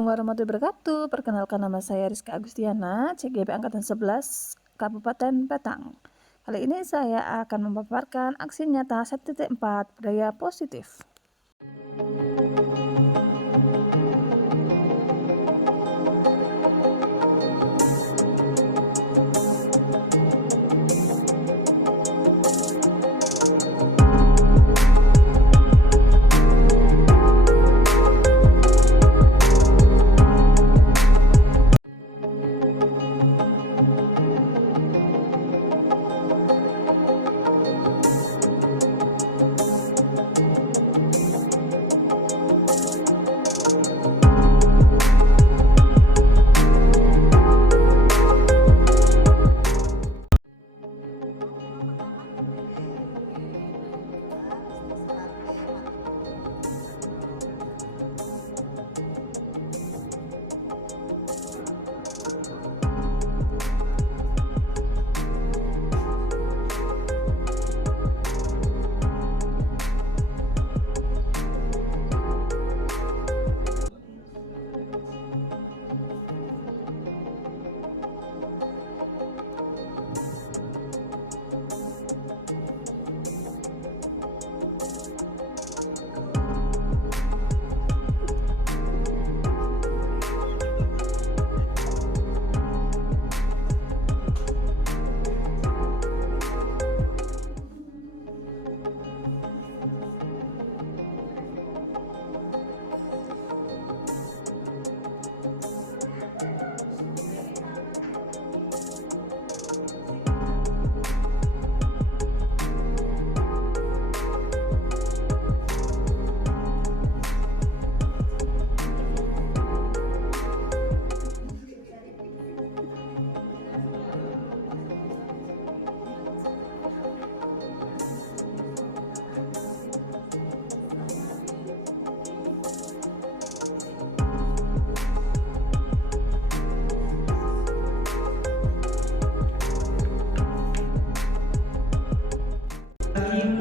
Assalamualaikum warahmatullahi wabarakatuh. Perkenalkan, nama saya Rizka Agustiana, CGP Angkatan 11, Kabupaten Batang. Kali ini saya akan memaparkan aksi nyata 1.4 budaya positif.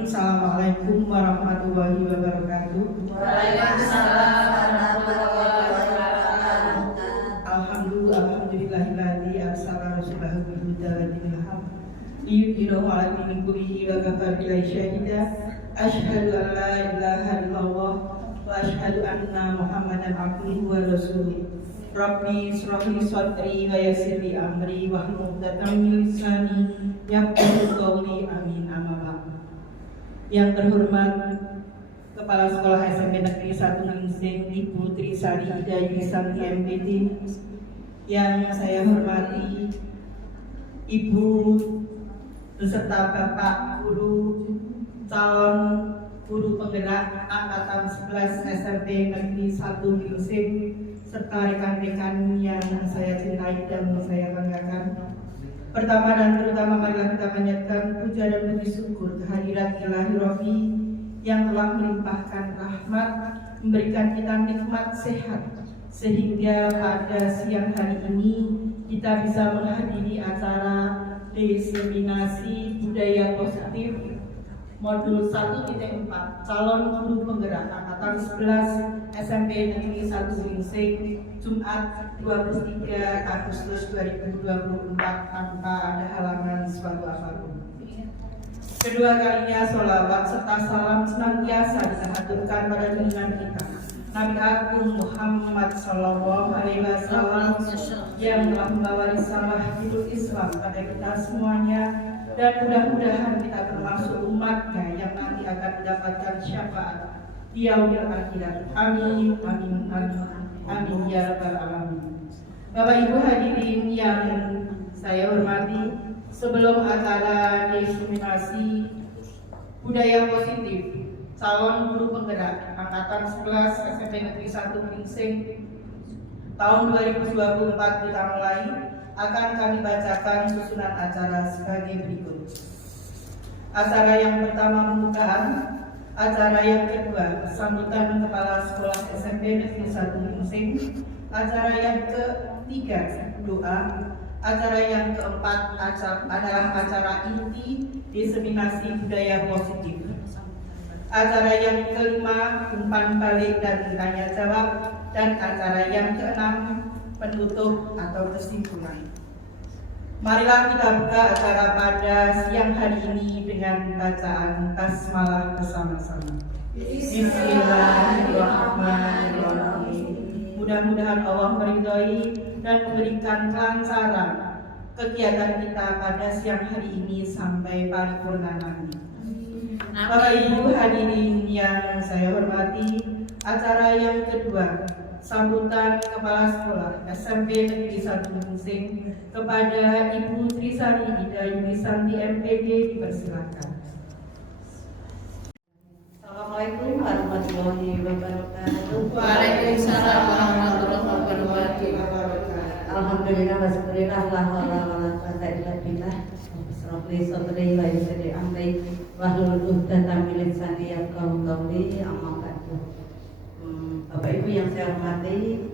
Assalamualaikum warahmatullahi wabarakatuh. Waalaikumsalam warahmatullahi wabarakatuh. Alhamdulillahilladzi arsala rasulahu bil huda wa dinil haq liyudhhirahu 'ala dini kullihi wa kafaa billahi shahida. Asyhadu an la ilaha illallah wa asyhadu anna Muhammadan abduhu wa rasuluh. Rabbi shrah li sadri wa yassir li amri wahlul 'uqdatam min lisani yafqahu qawli. Amin. Amma ba'du. Yang terhormat Kepala Sekolah SMP Negeri 1 Ningsing Ibu Trisari Hidayah Santi MPT, yang saya hormati Ibu beserta Bapak Guru, calon guru penggerak Angkatan 11 SMP Negeri 1 Ningsing, serta rekan-rekan yang saya cintai dan saya banggakan. Pertama dan terutama, marilah kita panjatkan puja dan puji syukur kehadirat Ilahi Rabbi yang telah melimpahkan rahmat, memberikan kita nikmat sehat, sehingga pada siang hari ini kita bisa menghadiri acara diseminasi budaya positif modul 1.4 calon guru penggerak Angkatan 11 SMP Negeri 1 Ningsing, Jumat 23 Agustus 2024, tanpa ada halangan suatu apapun. Kedua kalinya sholawat serta salam senantiasa dihaturkan pada junjungan kita Nabi Agung Muhammad Sallallahu Alaihi Wasallam, yang telah membawa risalah hidup Islam pada kita semuanya, dan mudah-mudahan kita termasuk umatnya yang nanti akan mendapatkan syafaat di yaumil akhirat. Amin, amin, amin, amin ya rabbal alamin. Bapak Ibu hadirin yang saya hormati, sebelum acara diseminasi budaya positif calon guru penggerak Angkatan 11 SMP Negeri 1 Ningsing tahun 2024 kita mulai, akan kami bacakan susunan acara sebagai berikut. Acara yang pertama pembukaan, acara yang kedua sambutan Kepala Sekolah SMP Negeri 1 Ningsing, acara yang ketiga doa, acara yang keempat adalah acara inti diseminasi budaya positif. Acara yang kelima umpan balik dan tanya jawab. dan acara yang keenam, penutup atau kesimpulan. Marilah kita buka acara pada siang hari ini dengan bacaan basmalah bersama-sama. Bismillahirrahmanirrahim. Mudah-mudahan Allah meridhai dan memberikan kelancaran kegiatan kita pada siang hari ini sampai paripurna nanti. Bapak Ibu hadirin yang saya hormati, acara yang kedua, sambutan Kepala Sekolah SMP Negeri 1 Gingsing kepada Ibu Trisari Ida Yulisanti MPD dipersilakan. Assalamualaikum warahmatullahi wabarakatuh. Waalaikumsalam warahmatullahi wabarakatuh. Alhamdulillah wassalillah la haula wala quwwata illa billah. Rabbi sadri wa yassir amri wahlul 'uqdatam min lisani yafqahu qawli. Amma ba'du. Bapak Ibu yang saya hormati,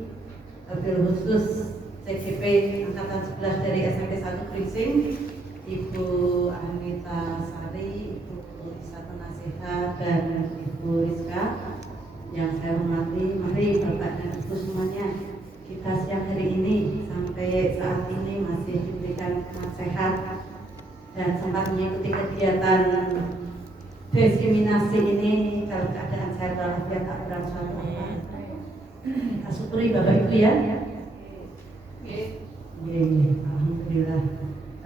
wabil khusus CGP angkatan 11 dari SMP 1 Gingsing, Ibu Anita Sari, Ibu Isatu Nasihat, dan Ibu Rizka yang saya hormati. Mari Bapak dan Ibu semuanya, kita siang hari ini sampai saat ini masih diberikan sehat dan sempat mengikuti kegiatan diskriminasi ini dalam keadaan sehat walafiat tak kurang suatu apa. Kita syukuri Bapak Ibu ya. Alhamdulillah.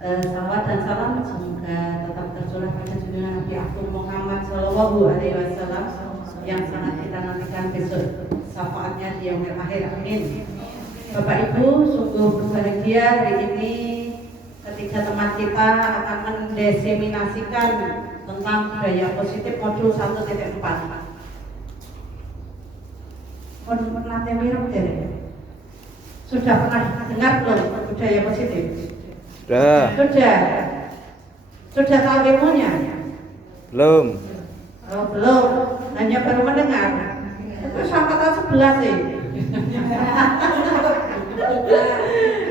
Salawat dan salam semoga tetap tercurah pada junjungan Nabi Agung Muhammad Shallallahu Alaihi Wasallam yang sangat kita nantikan besok syafaatnya di yaumil akhir. Amin. Bapak Ibu, sungguh berbahagia hari ini ketika teman kita akan mendeseminasikan tentang budaya positif modul 1.4. Pernah mirip deh. Sudah pernah dengar belum budaya positif? Sudah tahu ilmunya? Belum. Oh, belum, hanya baru mendengar. Itu angkatan 11 sih.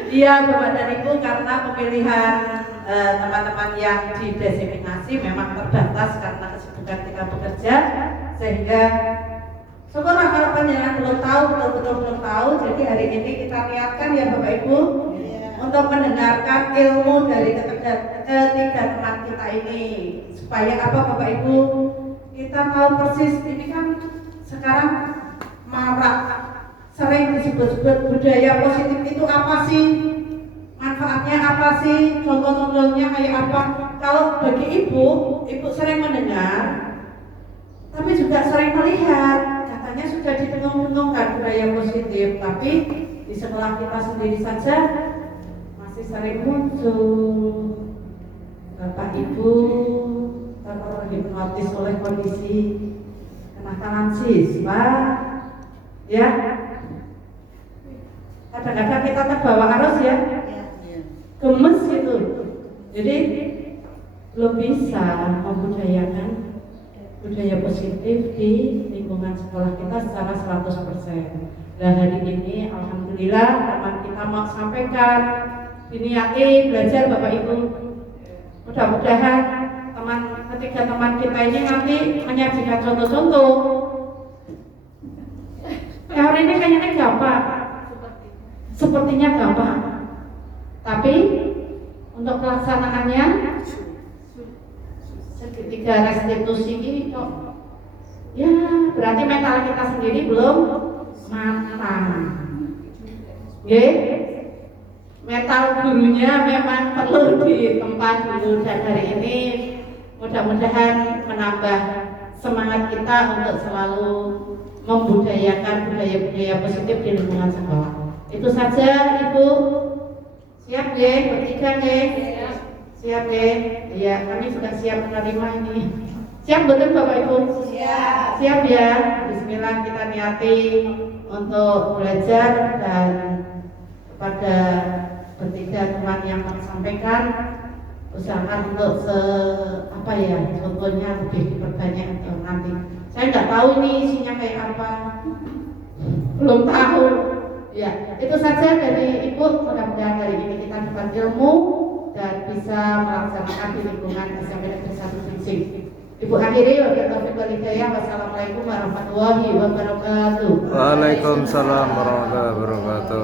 Iya Bapak dan Ibu, karena pemilihan teman-teman yang dideseminasi memang terbatas karena kesibukan kita bekerja, sehingga syukurlah kalau panjenengan belum tahu, betul-betul belum tahu. Jadi hari ini kita niatkan ya Bapak Ibu untuk mendengarkan ilmu dari ketiga teman kita ini, supaya apa Bapak Ibu, kita tahu persis ini kan sekarang marak, sering disebut-sebut budaya positif itu apa sih? Manfaatnya apa sih? Contoh-contohnya kayak apa? Kalau bagi ibu sering mendengar, tapi juga sering melihat. Katanya sudah didengung-dengungkan budaya positif, tapi di sekolah kita sendiri saja masih sering muncul. Bapak Ibu terhipnotis oleh kondisi kenakalan siswa, ya. Kadang-kadang kita terbawa arus ya, gemes gitu. Jadi belum bisa membudayakan budaya positif di lingkungan sekolah kita secara 100%. Nah hari ini alhamdulillah teman kita mau sampaikan, diniati belajar Bapak Ibu. Mudah-mudahan ketiga teman kita ini nanti menyajikan contoh-contoh. Teori ini kayaknya gampang, sepertinya gampang, tapi untuk pelaksanaannya segitiga restitusi ini kok ya berarti mental kita sendiri belum matang. Mental gurunya memang perlu ditempa dulu, dan hari ini mudah-mudahan menambah semangat kita untuk selalu membudayakan budaya-budaya positif di lingkungan sekolah. Itu saja Ibu. Siap ya, bertiga ya. Siap ya. Iya, kami sudah siap menerima ini. Siap betul Bapak Ibu? Siap. Siap ya. Bismillah, kita niati untuk belajar, dan kepada bertiga teman yang kami sampaikan, usahakan untuk contohnya lebih diperbanyak atau nanti. Saya nggak tahu ini isinya kayak apa, belum tahu. Ya, itu saja dari Ibu. Mudah-mudahan hari ini kita dapat ilmu dan bisa melaksanakan di lingkungan SMP Negeri 1 Gingsing. Ibu akhiri wa taufiq wal hidayah. Wassalamualaikum warahmatullahi wabarakatuh. Waalaikumsalam warahmatullahi wabarakatuh.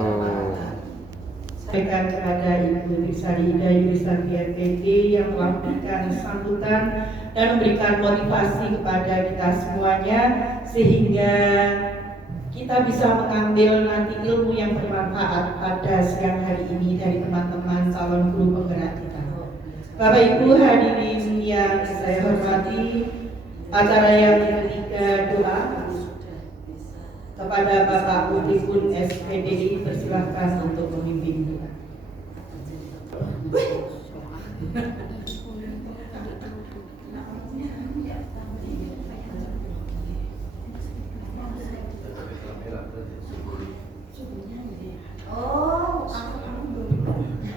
Sampaikan kepada Ibu Rizalida Yulisanti SPD yang telah memberikan sambutan dan memberikan motivasi kepada kita semuanya sehingga kita bisa mengambil nanti ilmu yang bermanfaat pada siang hari ini dari teman-teman calon guru penggerak kita. Bapak Ibu hadirin yang saya hormati, acara yang ketiga doa kepada Bapak Utikun SPD dipersilahkan untuk memimpin doa.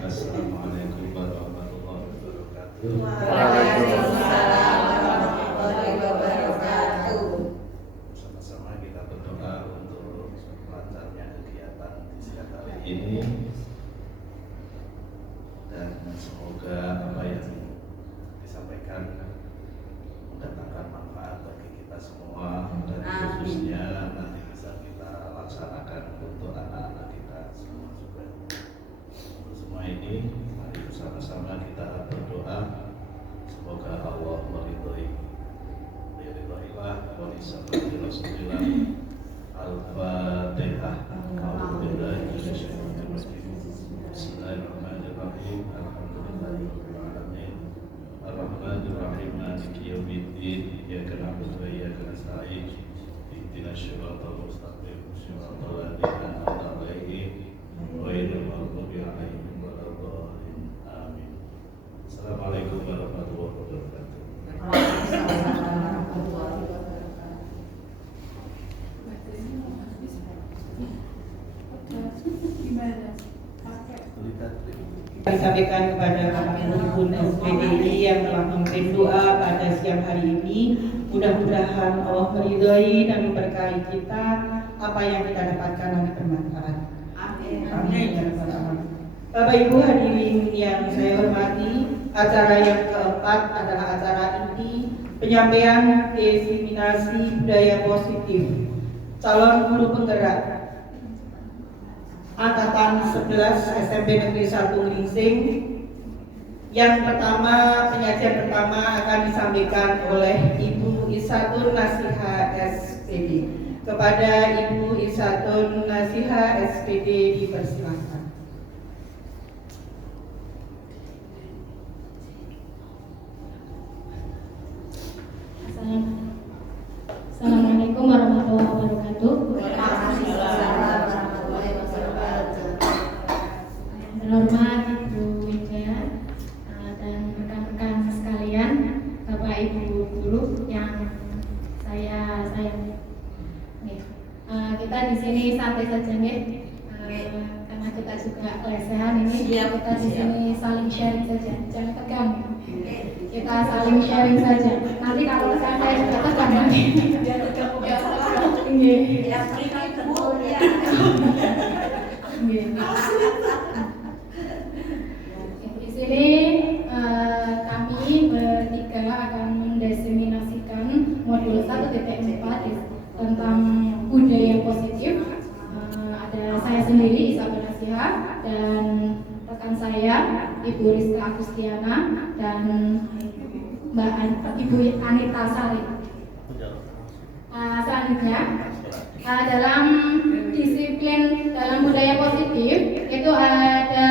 Assalamualaikum warahmatullahi wabarakatuh. Waalaikumsalam warahmatullahi wabarakatuh. Sama-sama kita berdoa untuk lancarnya kegiatan di siang hari ini, dan semoga apa yang disampaikan mendatangkan manfaat bagi kita semua, dan khususnya nanti bisa kita laksanakan untuk anak-anak kita semua juga. Untuk semua ini, mari bersama-sama kita berdoa semoga Allah meridhoi. Ridhoilah wa li Rasulillah. Al-Fatihah. A'udzubillahi minasyaitonir rajim. Bismillahirrahmanirrahim. Alhamdulillahirabbil alamin. Ar-Rahmanir Rahim. Maliki yaumiddin. Iyyaka na'budu wa iyyaka nasta'in. Ihdinas shiratal mustaqim. Shiratal ladzina an'amta 'alaihim ghairil maghdubi 'alaihim waladdallin. Amin. Assalamualaikum warahmatullahi wabarakatuh. Disampaikan kepada Bapak Ibu SPD yang telah memimpin doa pada siang hari ini. Mudah-mudahan Allah meridhai dan memberkahi kita, apa yang kita dapatkan nanti bermanfaat. Amin. Amin ya rabbal alamin. Bapak Ibu hadirin yang saya hormati, acara yang keempat adalah acara inti penyampaian diseminasi budaya positif calon guru penggerak Angkatan 11 SMP Negeri 1 Ngelingsing. Yang pertama, penyajian pertama akan disampaikan oleh Ibu Isatun Nasiha SPD. Kepada Ibu Isatun Nasiha SPD dipersilakan. Assalamualaikum warahmatullahi wabarakatuh. Terhormat Ibu Wida dan rekan-rekan sekalian, Bapak Ibu guru yang saya sayangi. Kita di sini santai saja nih, karena kita juga lesehan ini. Kita di sini saling sharing saja, jangan tegang. Kita saling sharing saja. Nanti kalau saya juga tegang nanti biar tegang. Di sini kami bertiga akan mendeseminasikan modul 1.4 tentang budaya positif. Ada saya sendiri Isabel Nasiha dan rekan saya Ibu Rizka Agustiana dan Ibu Anita Sari. Selanjutnya dalam disiplin dalam budaya positif itu ada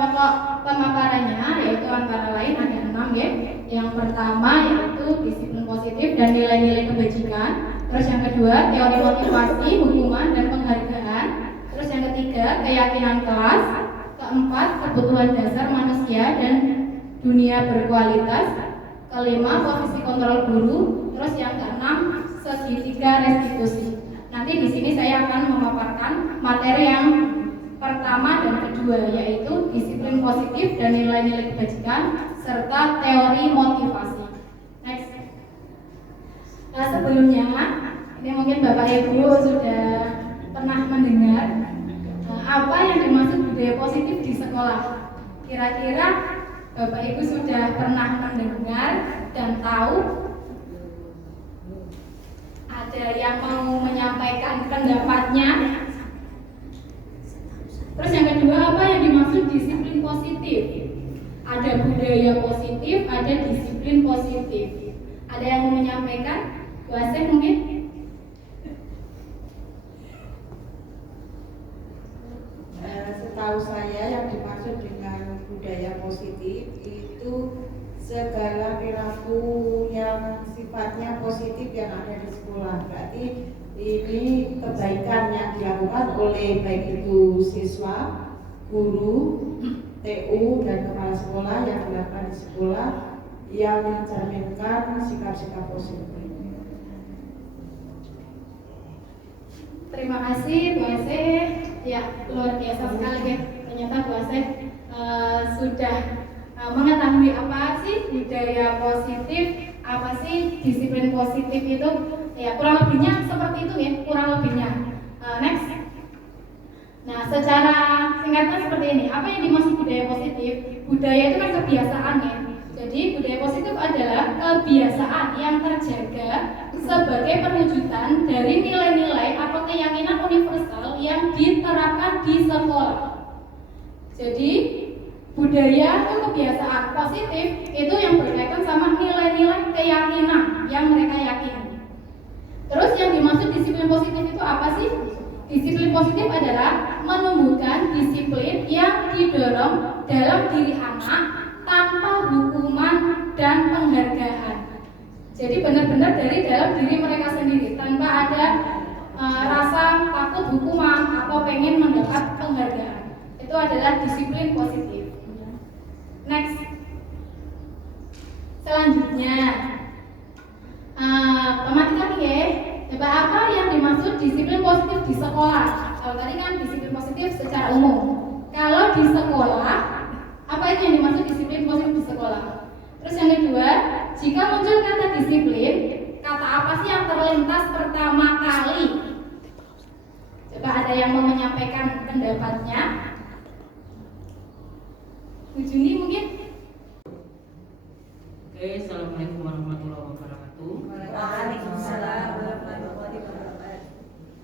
pokok pemaparannya, yaitu antara lain ada 6 ya. Yang pertama yaitu disiplin positif dan nilai-nilai kebajikan. Terus yang kedua teori motivasi, hukuman dan penghargaan. Terus yang ketiga keyakinan kelas. Keempat kebutuhan dasar manusia dan dunia berkualitas. Kelima posisi kontrol guru. Terus yang keenam segitiga restitusi. Nanti di sini saya akan memaparkan materi yang pertama dan kedua, yaitu disiplin positif dan nilai-nilai kebajikan serta teori motivasi. Next. Sebelumnya, ini mungkin Bapak Ibu sudah pernah mendengar apa yang dimaksud budaya positif di sekolah. Kira-kira Bapak Ibu sudah pernah mendengar dan tahu Ada yang mau menyampaikan pendapatnya? Terus yang kedua, apa yang dimaksud disiplin positif? Ada budaya positif, ada disiplin positif. Ada yang mau menyampaikan? Bu Asep mungkin? Setahu saya yang dimaksud dengan budaya positif itu segala perilaku yang sifatnya positif yang ada di sekolah. Berarti ini kebaikan yang dilakukan oleh baik itu siswa, guru, TU dan kepala sekolah yang dilakukan di sekolah yang mencerminkan sikap-sikap positif. Terima kasih Bu Asep. Ya, luar biasa sekali ya. Ternyata Bu Asep sudah mengetahui apa sih budaya positif, apa sih disiplin positif itu. Ya, kurang lebihnya seperti itu ya, kurang lebihnya. Next. Nah, secara singkatnya seperti ini. Apa yang dimaksud budaya positif? Budaya itu kan kebiasaan ya. Jadi budaya positif adalah kebiasaan yang terjaga sebagai perwujudan dari nilai-nilai atau keyakinan universal yang diterapkan di sekolah. Jadi budaya atau kebiasaan positif itu yang berkaitan sama nilai-nilai keyakinan yang mereka yakini. Terus yang dimaksud disiplin positif itu apa sih? Disiplin positif adalah menumbuhkan disiplin yang didorong dalam diri anak tanpa hukuman dan penghargaan. Jadi benar-benar dari dalam diri mereka sendiri, tanpa ada rasa takut hukuman atau pengen mendapat penghargaan. Itu adalah disiplin positif. Next. Selanjutnya, pematikan ya. Coba apa yang dimaksud disiplin positif di sekolah? Kalau tadi kan disiplin positif secara umum. Kalau di sekolah, apa itu yang dimaksud disiplin positif di sekolah? Terus yang kedua, jika muncul kata disiplin, kata apa sih yang terlintas pertama kali? Coba ada yang mau menyampaikan pendapatnya? Bu Juni mungkin? Oke, assalamualaikum warahmatullahi wabarakatuh. Waalaikumsalam warahmatullahi wabarakatuh.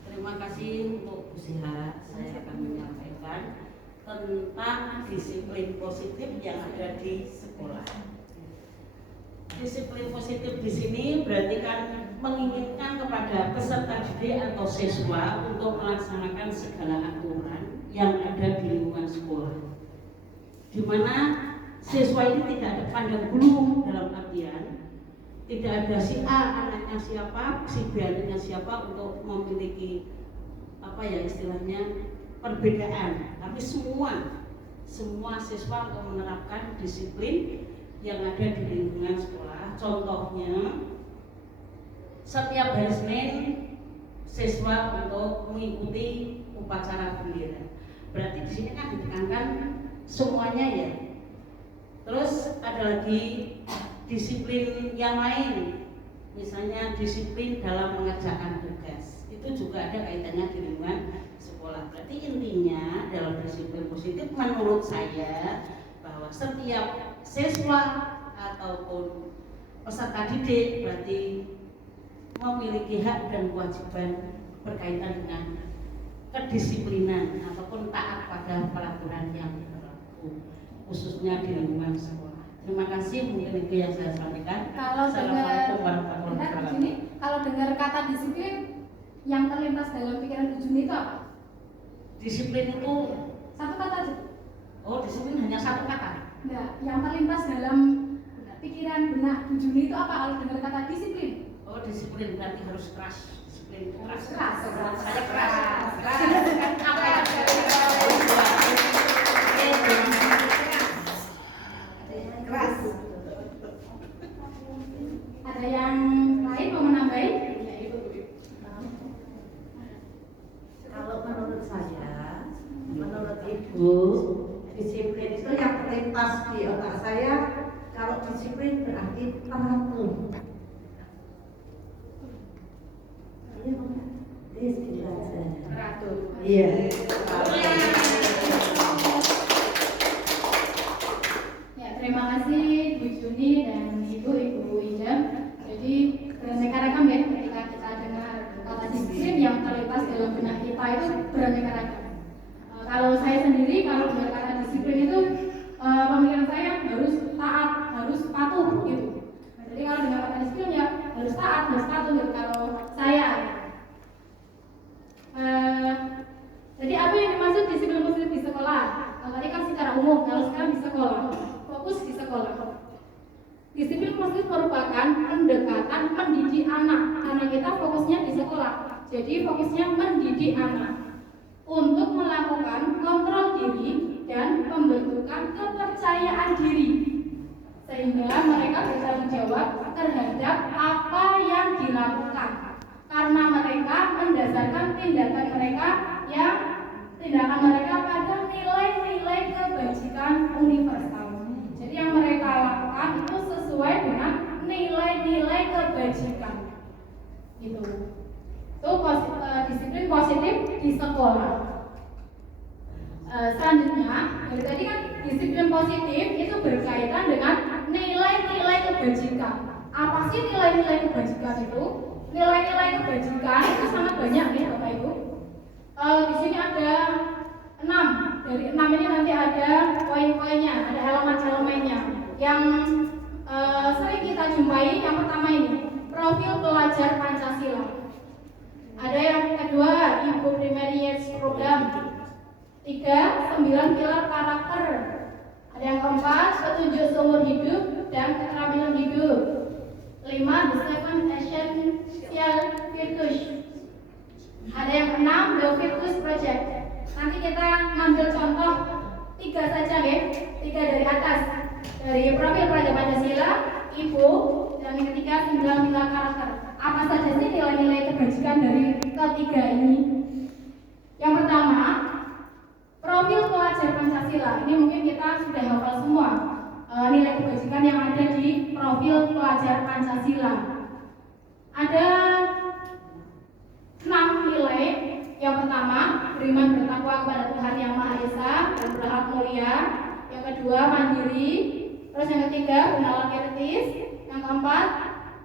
Terima kasih untuk usaha saya akan menyampaikan tentang disiplin positif yang ada di sekolah. Disiplin positif di sini berarti kan menginginkan kepada peserta didik atau siswa untuk melaksanakan segala aturan yang ada di lingkungan sekolah, di mana siswa ini tidak ada pandang bulu, dalam artian tidak ada si A anaknya siapa, si B anaknya siapa untuk memiliki apa ya istilahnya perbedaan, tapi semua siswa untuk menerapkan disiplin yang ada di lingkungan sekolah. Contohnya setiap hari Senin siswa untuk mengikuti upacara bendera. Berarti di sini kan ditekankan semuanya ya. Terus ada lagi disiplin yang lain, misalnya disiplin dalam mengerjakan tugas. Itu juga ada kaitannya di lingkungan sekolah. Berarti intinya dalam disiplin positif menurut saya bahwa setiap siswa ataupun peserta didik berarti memiliki hak dan kewajiban berkaitan dengan kedisiplinan ataupun taat pada peraturan yang berlaku, khususnya di lingkungan sekolah. Terima kasih, mungkin itu yang saya sampaikan. Assalamualaikum warahmatullahi wabarakatuh. Kalau dengar kata disiplin, yang terlintas dalam pikiran Bu Juni itu apa? Disiplin itu Satu kata aja. oh disiplin hanya satu kata. Enggak, yang terlintas dalam pikiran benak Bu Juni itu apa kalau dengar kata disiplin? Oh disiplin berarti harus keras. Disiplin keras. Keras. Saya keras. Apa yang Keras. ada yang lain mau menambahi? Ya, Ibu. Kalau menurut saya, menurut Ibu, disiplin itu yang terlintas di otak saya. Kalau disiplin berarti teratur. Teratur. Iya. Ya, terima kasih Bu Juni dan Ibu Ida. Jadi rekan-rekan ya, ketika kita dengar itu beraneka ragam. Kalau saya sendiri, kalau dengan kata disiplin itu pemikiran saya harus taat, harus patuh gitu. Jadi kalau dengan kata disiplin ya harus taat, harus patuh gitu. Kalau saya, jadi apa yang dimaksud disiplin positif di sekolah? Tadi kan secara umum, kalau sekarang di sekolah, fokus di sekolah. Disiplin positif merupakan pendekatan mendidik anak, karena kita fokusnya di sekolah. Jadi fokusnya mendidik anak untuk melakukan kontrol diri dan pembentukan kepercayaan diri, sehingga mereka bertanggung jawab terhadap apa yang dilakukan, karena mereka mendasarkan tindakan mereka pada nilai-nilai kebajikan universal. Jadi yang mereka lakukan itu sesuai dengan nilai-nilai kebajikan. Gitu. Itu disiplin positif di sekolah. Selanjutnya, dari tadi kan disiplin positif itu berkaitan dengan nilai-nilai kebajikan. Apa sih nilai-nilai kebajikan itu? Nilai-nilai kebajikan itu sangat banyak nih Bapak Ibu. Di sini ada 6. Dari 6 ini nanti ada poin-poinnya, ada elemen-elemennya. Yang sering kita jumpai, yang pertama ini, profil pelajar Pancasila. Ada yang kedua, Ibu Primary Years Program. 3, 9 pilar karakter. Ada yang keempat, petunjuk seumur hidup dan keterampilan hidup. 5, The Seven Essential Virtues. Ada yang keenam, The Virtues Project. Nanti kita ngambil contoh 3 saja ya, 3 dari atas. Dari profil pelajar Pancasila, Ibu, dan yang ketiga 9 pilar karakter. Apa saja sih nilai-nilai kebajikan dari ketiga ini? Yang pertama, profil pelajar Pancasila. Ini mungkin kita sudah hafal semua nilai kebajikan yang ada di profil pelajar Pancasila. Ada 6 nilai. Yang pertama, beriman bertakwa kepada Tuhan Yang Maha Esa dan berakhlak mulia. Yang kedua, mandiri. Terus yang ketiga, bernalar kritis. Yang keempat,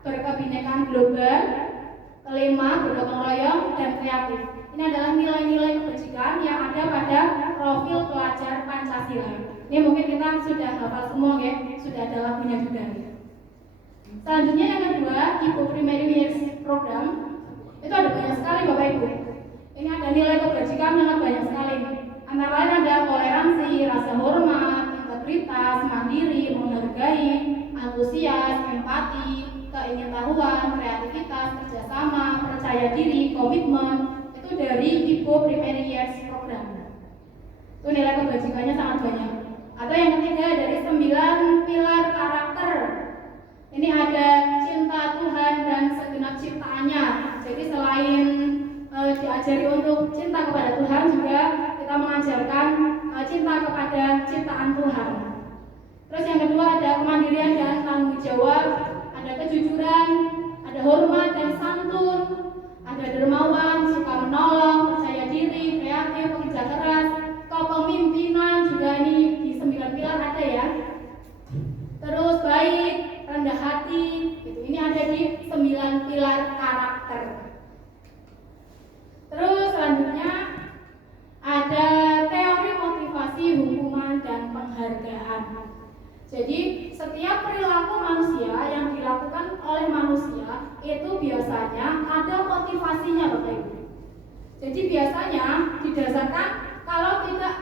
berkebinekaan global. Kelima, bergotong royong dan kreatif. Ini adalah nilai-nilai kebajikan yang ada pada profil pelajar Pancasila. Ini mungkin kita sudah hafal semua ya, sudah ada lagunya juga. Selanjutnya yang kedua, Ibu Primary Years Program. Itu ada banyak sekali Bapak Ibu. Ini ada nilai kebajikan yang banyak sekali. Antara lain ada toleransi, rasa hormat, integritas, mandiri, menghargai, antusias, empati, keingintahuan, kreativitas, kerjasama, percaya diri, komitmen. Itu dari Ibu Primary Years Program. Itu nilai kebajikannya sangat banyak. Atau yang ketiga dari 9 pilar karakter. Ini ada cinta Tuhan dan segenap ciptaannya. Jadi selain diajari untuk cinta kepada Tuhan, juga kita mengajarkan cinta kepada ciptaan Tuhan. Terus yang kedua ada kemandirian dan tanggung jawab, ada kejujuran, ada hormat dan santun, ada dermawan, suka menolong, percaya diri, kreatif, pekerja keras, kepemimpinan, juga ini di 9 pilar ada ya. Terus baik, rendah hati, gitu. Ini ada di 9 pilar karakter. Terus selanjutnya ada teori motivasi, hukuman dan penghargaan. Jadi setiap perilaku manusia yang dilakukan oleh manusia itu biasanya ada motivasinya Bapak Ibu. Jadi biasanya didasarkan kalau tidak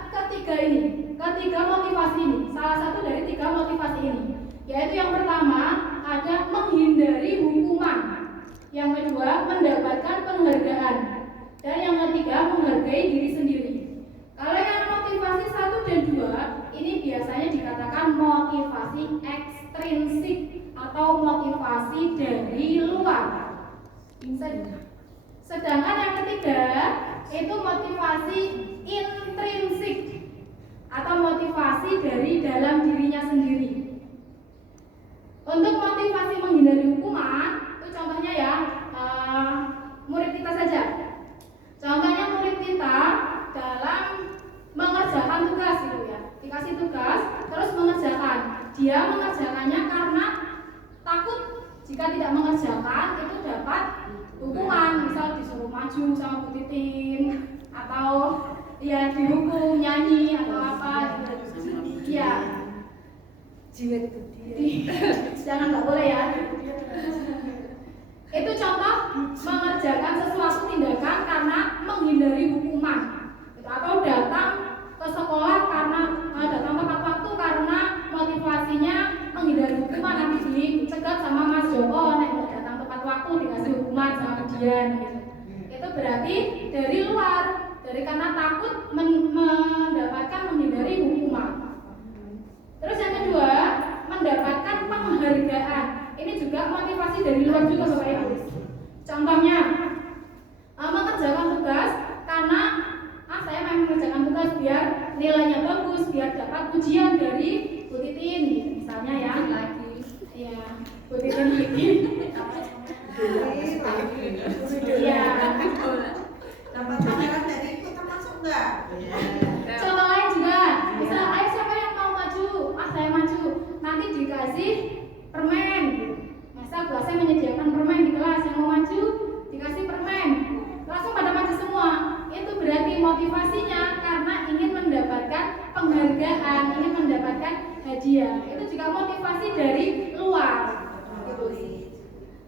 ketiga motivasi ini, salah satu dari 3 motivasi ini, yaitu yang pertama ada menghindari hukuman, yang kedua mendapatkan penghargaan, dan yang ketiga menghargai diri sendiri. Kalau yang motivasi 1 dan 2 ini biasanya dikatakan motivasi ekstrinsik atau motivasi dari luar. Sedangkan yang ketiga itu motivasi intrinsik atau motivasi dari dalam dirinya sendiri. Untuk motivasi menghindari hukuman, itu contohnya ya murid kita saja. Contohnya murid kita dalam mengerjakan tugas gitu ya, dikasih tugas terus mengerjakan. Dia mengerjakannya karena takut jika tidak mengerjakan itu dapat hukuman, misal disuruh maju sama Bu Titin atau ya dihukum nyanyi atau apa gitu. Iya. Jangan, nggak boleh ya. Itu contoh mengerjakan sesuatu tindakan karena menghindari hukuman atau datang ke sekolah karena datang tepat waktu karena motivasinya menghindari hukuman, nanti dicegat sama Mas Joko nek nggak datang tepat waktu dikasih hukuman sama kejadian gitu. Itu berarti dari luar, dari karena takut mendapatkan menghindari hukuman. Terus yang kedua, mendapatkan penghargaan. Ini juga motivasi dari luar juga Bapak Ibu. Contohnya, mengerjakan tugas karena saya mau mengerjakan tugas biar nilainya bagus, biar dapat pujian dari Bu Titin, misalnya ya. Iya, Bu Titin. Iya. Dapat pameran dari itu termasuk enggak? Contoh lain juga, misal ayo siapa yang mau maju? Saya maju. Nanti dikasih permen. Masa kelasnya menyediakan permen di kelas, yang mau maju dikasih permen. Langsung pada maju semua. Itu berarti motivasinya karena ingin mendapatkan penghargaan, ingin mendapatkan hadiah. Itu juga motivasi dari luar.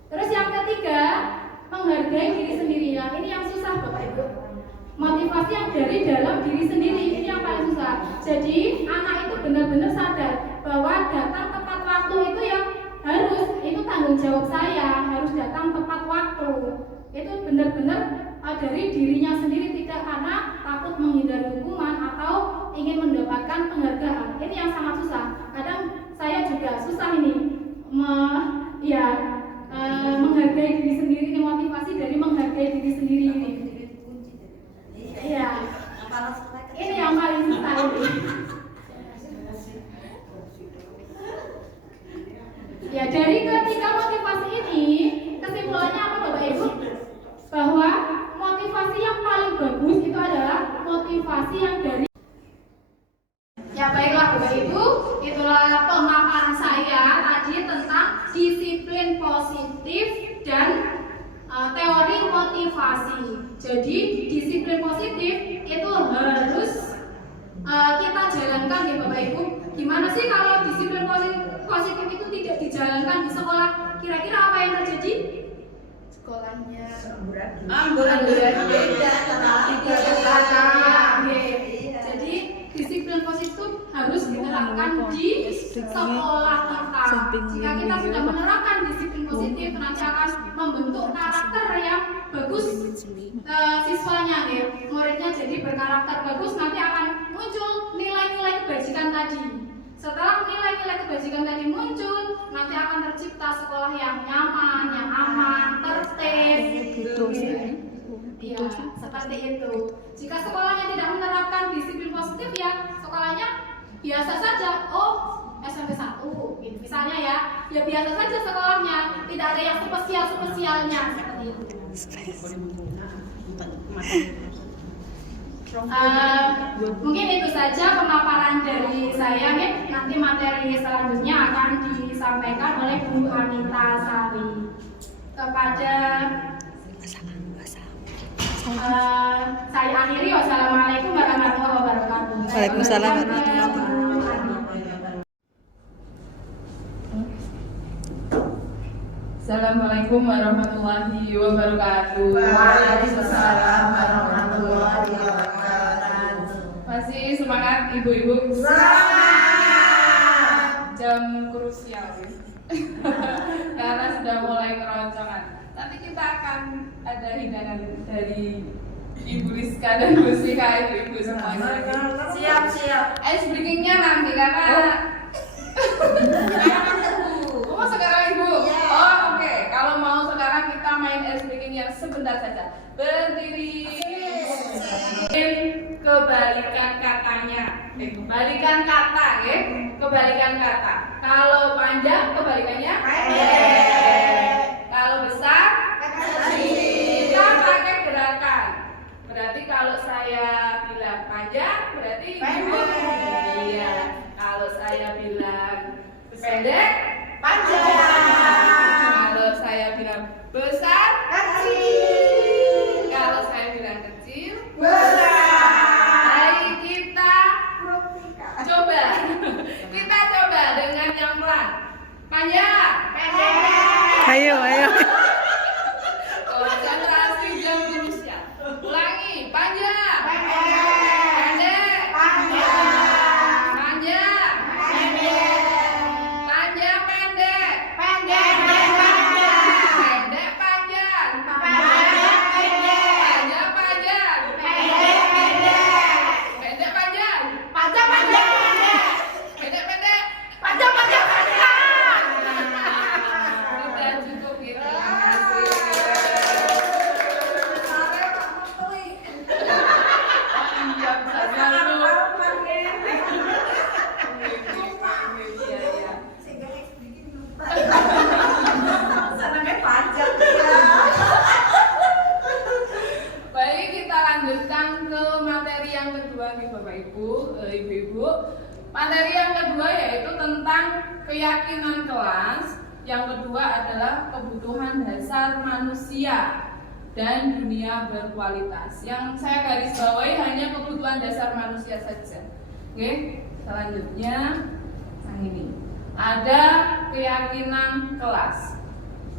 Terus yang ketiga, menghargai diri sendiri. Nah, ini yang susah Bapak Ibu. Motivasi yang dari dalam diri sendiri ini yang paling susah. Jadi anak itu benar-benar sadar bahwa datang tepat waktu itu yang harus, itu tanggung jawab saya, harus datang tepat waktu. Itu benar-benar dari dirinya sendiri, tidak karena takut menghindari hukuman atau ingin mendapatkan penghargaan. Ini yang sangat susah. Kadang saya juga susah ini menghargai diri sendiri, ini motivasi dari menghargai diri sendiri ini. Iya. Ini yang paling susah ini. Ya, dari ketiga motivasi ini, kesimpulannya apa Bapak Ibu? Bahwa motivasi yang paling bagus itu adalah motivasi yang dari. Ya baiklah Bapak Ibu, itulah pemaparan saya tadi tentang disiplin positif dan teori motivasi. Jadi disiplin positif itu harus kita jalankan ya Bapak Ibu. Gimana sih kalau disiplin positif itu tidak dijalankan di sekolah? Kira-kira apa yang terjadi? Sekolahnya amburan beda. Jadi disiplin positif harus diterapkan di sekolah kita. Jika kita sudah menerapkan disiplin positif, nanti akan membentuk karakter yang bagus siswanya, ya. Muridnya jadi berkarakter bagus, nanti akan muncul nilai-nilai kebajikan tadi. Setelah nilai-nilai kebajikan tadi muncul, nanti akan tercipta sekolah yang nyaman, yang aman, tertib. Ya, seperti itu. Jika sekolahnya tidak menerapkan disiplin positif, ya sekolahnya biasa saja. Oh, SMP 1 gitu. Misalnya ya biasa saja sekolahnya, tidak ada yang spesialnya seperti itu. Mungkin itu saja pemaparan dari saya nih. Nanti materi selanjutnya akan disampaikan oleh Bu Anita Sari. Kepada saya akhiri, wassalamualaikum warahmatullahi wabarakatuh. Waalaikumsalam warahmatullahi wabarakatuh. Assalamualaikum warahmatullahi wabarakatuh. Waalaikumsalam warahmatullahi wabarakatuh. Masih semangat ibu-ibu? Semangat. Jam krusial karena sudah mulai keroncongan. Nanti kita akan ada hidangan dari Ibu Rizka dan Bu Sika, ibu-ibu semuanya. Siap. Ice breakingnya nanti karena mau sekarang ibu? Yeah. Oh oke. Kalau mau sekarang kita main ice breaking yang sebentar saja. Berdiri. Kebalikan katanya. Kebalikan kata, ya. Kebalikan kata. Kalau panjang kebalikannya pendek. Kalau besar kecil. Kita pakai gerakan. Berarti kalau saya bilang panjang berarti pendek. Iya. Kalau saya bilang pendek, panjang. Kalau saya bilang besar, kecil. Kalau saya bilang kecil, besar. Panjang. Ayo, ayo. Konsentrasi jam terusnya. Ulangi, panjang. Pendek. Panjang. Panjang. Panjang pendek. Pendek panjang. Panjang panjang. Pendek panjang. Pendek. Sudah cukup gitu. Terima kasih. Iya, bisa dulu. Iya, iya. Baik, kita lanjutkan ke materi yang kedua nih Bapak Ibu, Ibu-ibu. Materi yang kedua yaitu tentang keyakinan kelas. Yang kedua adalah kebutuhan dasar manusia dan dunia berkualitas. Yang saya garis bawahi hanya kebutuhan dasar manusia saja. Oke, selanjutnya yang ini. Ada keyakinan kelas.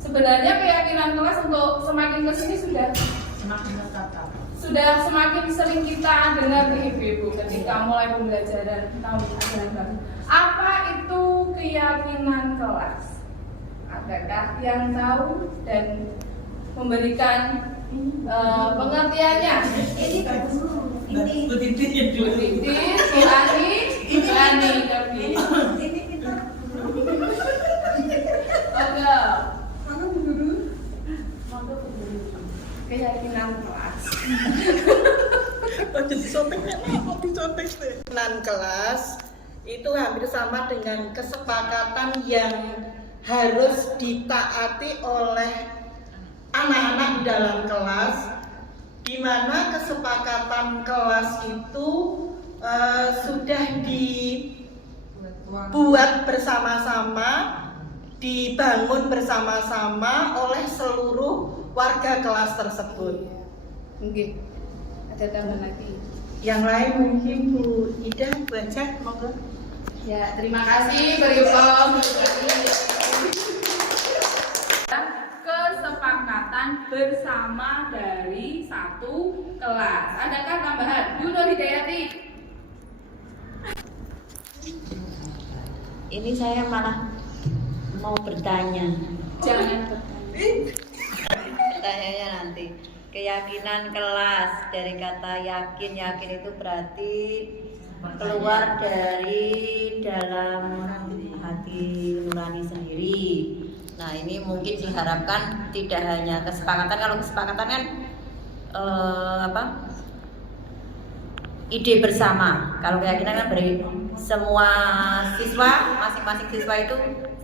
Sebenarnya keyakinan kelas untuk semakin kesini sudah semakin sering kita dengar nih Ibu-ibu ketika mulai pembelajaran tahun ajaran baru. Apa itu keyakinan kelas? Adakah yang tahu dan memberikan pengertiannya? Bu Titis, Bu Ani, tapi keyakinan kelas. Keyakinan kelas itu hampir sama dengan kesepakatan yang harus ditaati oleh anak-anak di dalam kelas, di mana kesepakatan kelas itu sudah dibuat bersama-sama, dibangun bersama-sama oleh seluruh warga kelas tersebut. Mungkin ada tambahan lagi. Yang lain mungkin Bu Ida, Bu Aja, monggo. Ya, terima kasih Berikom. Kesepakatan bersama dari satu kelas. Adakah tambahan? Bu Nur Hidayati. Ini saya malah mau bertanya. Jangan bertanya. Pertanyaannya nanti. Keyakinan kelas, dari kata yakin itu berarti keluar dari dalam hati nurani sendiri. Nah, ini mungkin diharapkan tidak hanya kesepakatan. Kalau kesepakatan kan ide bersama. Kalau keyakinan kan dari semua siswa, masing-masing siswa itu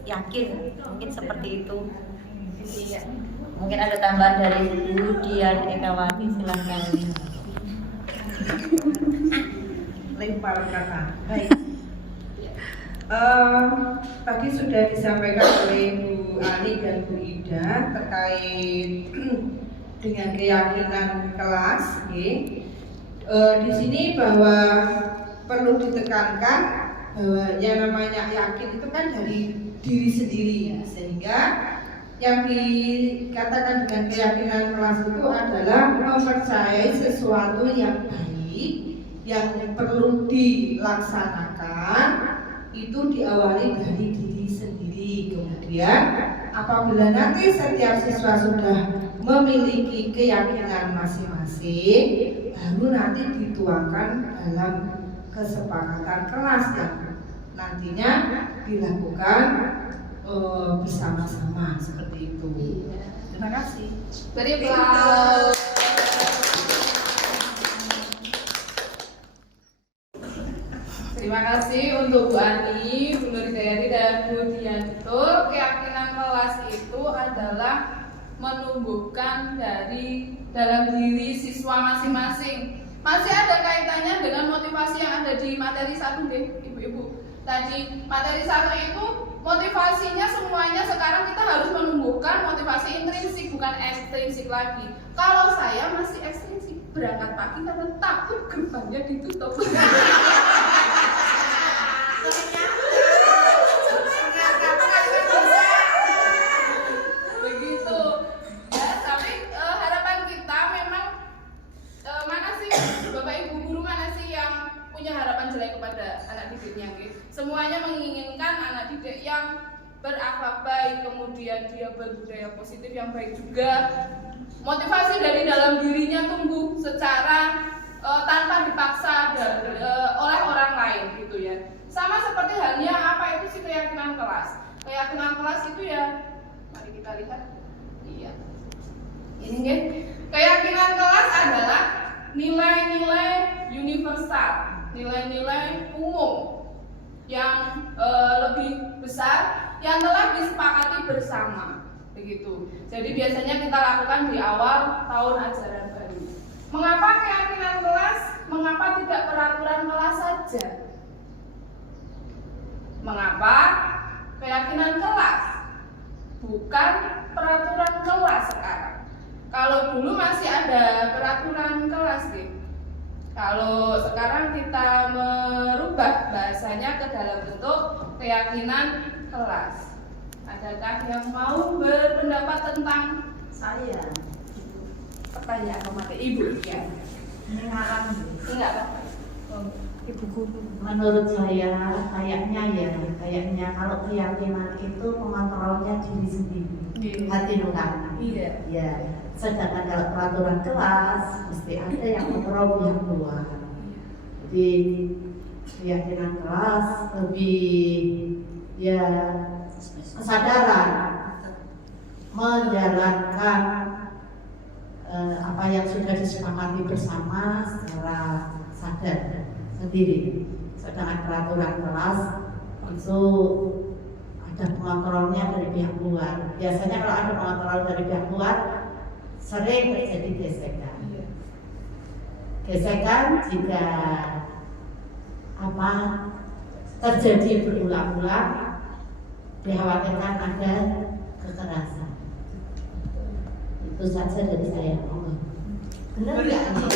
yakin. Mungkin seperti itu. Mungkin ada tambahan dari Bu Dian Ekawati, silahkan. Lempar kata. Baik. Tadi sudah disampaikan oleh Bu Ani dan Bu Ida terkait dengan keyakinan kelas. Di sini bahwa perlu ditekankan bahwa yang namanya yakin itu kan dari diri sendiri, sehingga yang dikatakan dengan keyakinan kelas itu adalah mempercayai sesuatu yang baik yang perlu dilaksanakan itu diawali dari diri sendiri. Kemudian apabila nanti setiap siswa sudah memiliki keyakinan masing-masing, baru nanti dituangkan dalam kesepakatan kelas yang nantinya dilakukan bersama-sama seperti itu. Terima kasih. Berikom. Terima kasih untuk Bu Ani, Bu Nur Hidayati, dan Bu Dian. Betul, keyakinan kelas itu adalah menumbuhkan dari dalam diri siswa masing-masing. Masih ada kaitannya dengan motivasi yang ada di materi 1 deh, Ibu-ibu. Tadi materi 1 itu motivasinya semuanya sekarang kita harus menumbuhkan motivasi intrinsik, bukan ekstrinsik lagi. Kalau saya masih ekstrinsik, berangkat pagi karena takut gerbangnya ditutup. jelek kepada anak didiknya gitu. Semuanya menginginkan anak didik yang berakhlak baik, kemudian dia berbudaya positif yang baik juga. Motivasi dari dalam dirinya tumbuh secara tanpa dipaksa oleh orang lain gitu ya. Sama seperti halnya apa itu sih keyakinan kelas. Keyakinan kelas itu ya, mari kita lihat. Iya. Ini nih, keyakinan kelas adalah nilai-nilai universal, nilai-nilai umum yang lebih besar yang telah disepakati bersama, begitu. Jadi biasanya kita lakukan di awal tahun ajaran baru. Mengapa keyakinan kelas? Mengapa tidak peraturan kelas saja? Mengapa keyakinan kelas? Bukan peraturan kelas sekarang. Kalau dulu masih ada peraturan kelas nih. Kalau sekarang kita merubah bahasanya ke dalam bentuk keyakinan kelas. Adakah yang mau berpendapat tentang saya? Pertanyaan memakai ibu ya. Enggak apa-apa. Ibu guru. Menurut saya kayaknya kalau keyakinan itu pengontrolnya diri sendiri, hati nurani. Iya. Ya. Sedangkan kalau peraturan kelas mesti ada yang mengontrol pihak luar. Jadi keyakinan kelas lebih ya kesadaran menjalankan apa yang sudah disepakati bersama secara sadar sendiri. Sedangkan peraturan kelas itu ada pengontrolnya dari pihak luar. Biasanya kalau ada pengontrol dari pihak luar sering terjadi gesekan. Gesekan jika terjadi berulang-ulang, dikhawatirkan ada kekerasan. Itu saja dari saya. Benar nggak nih?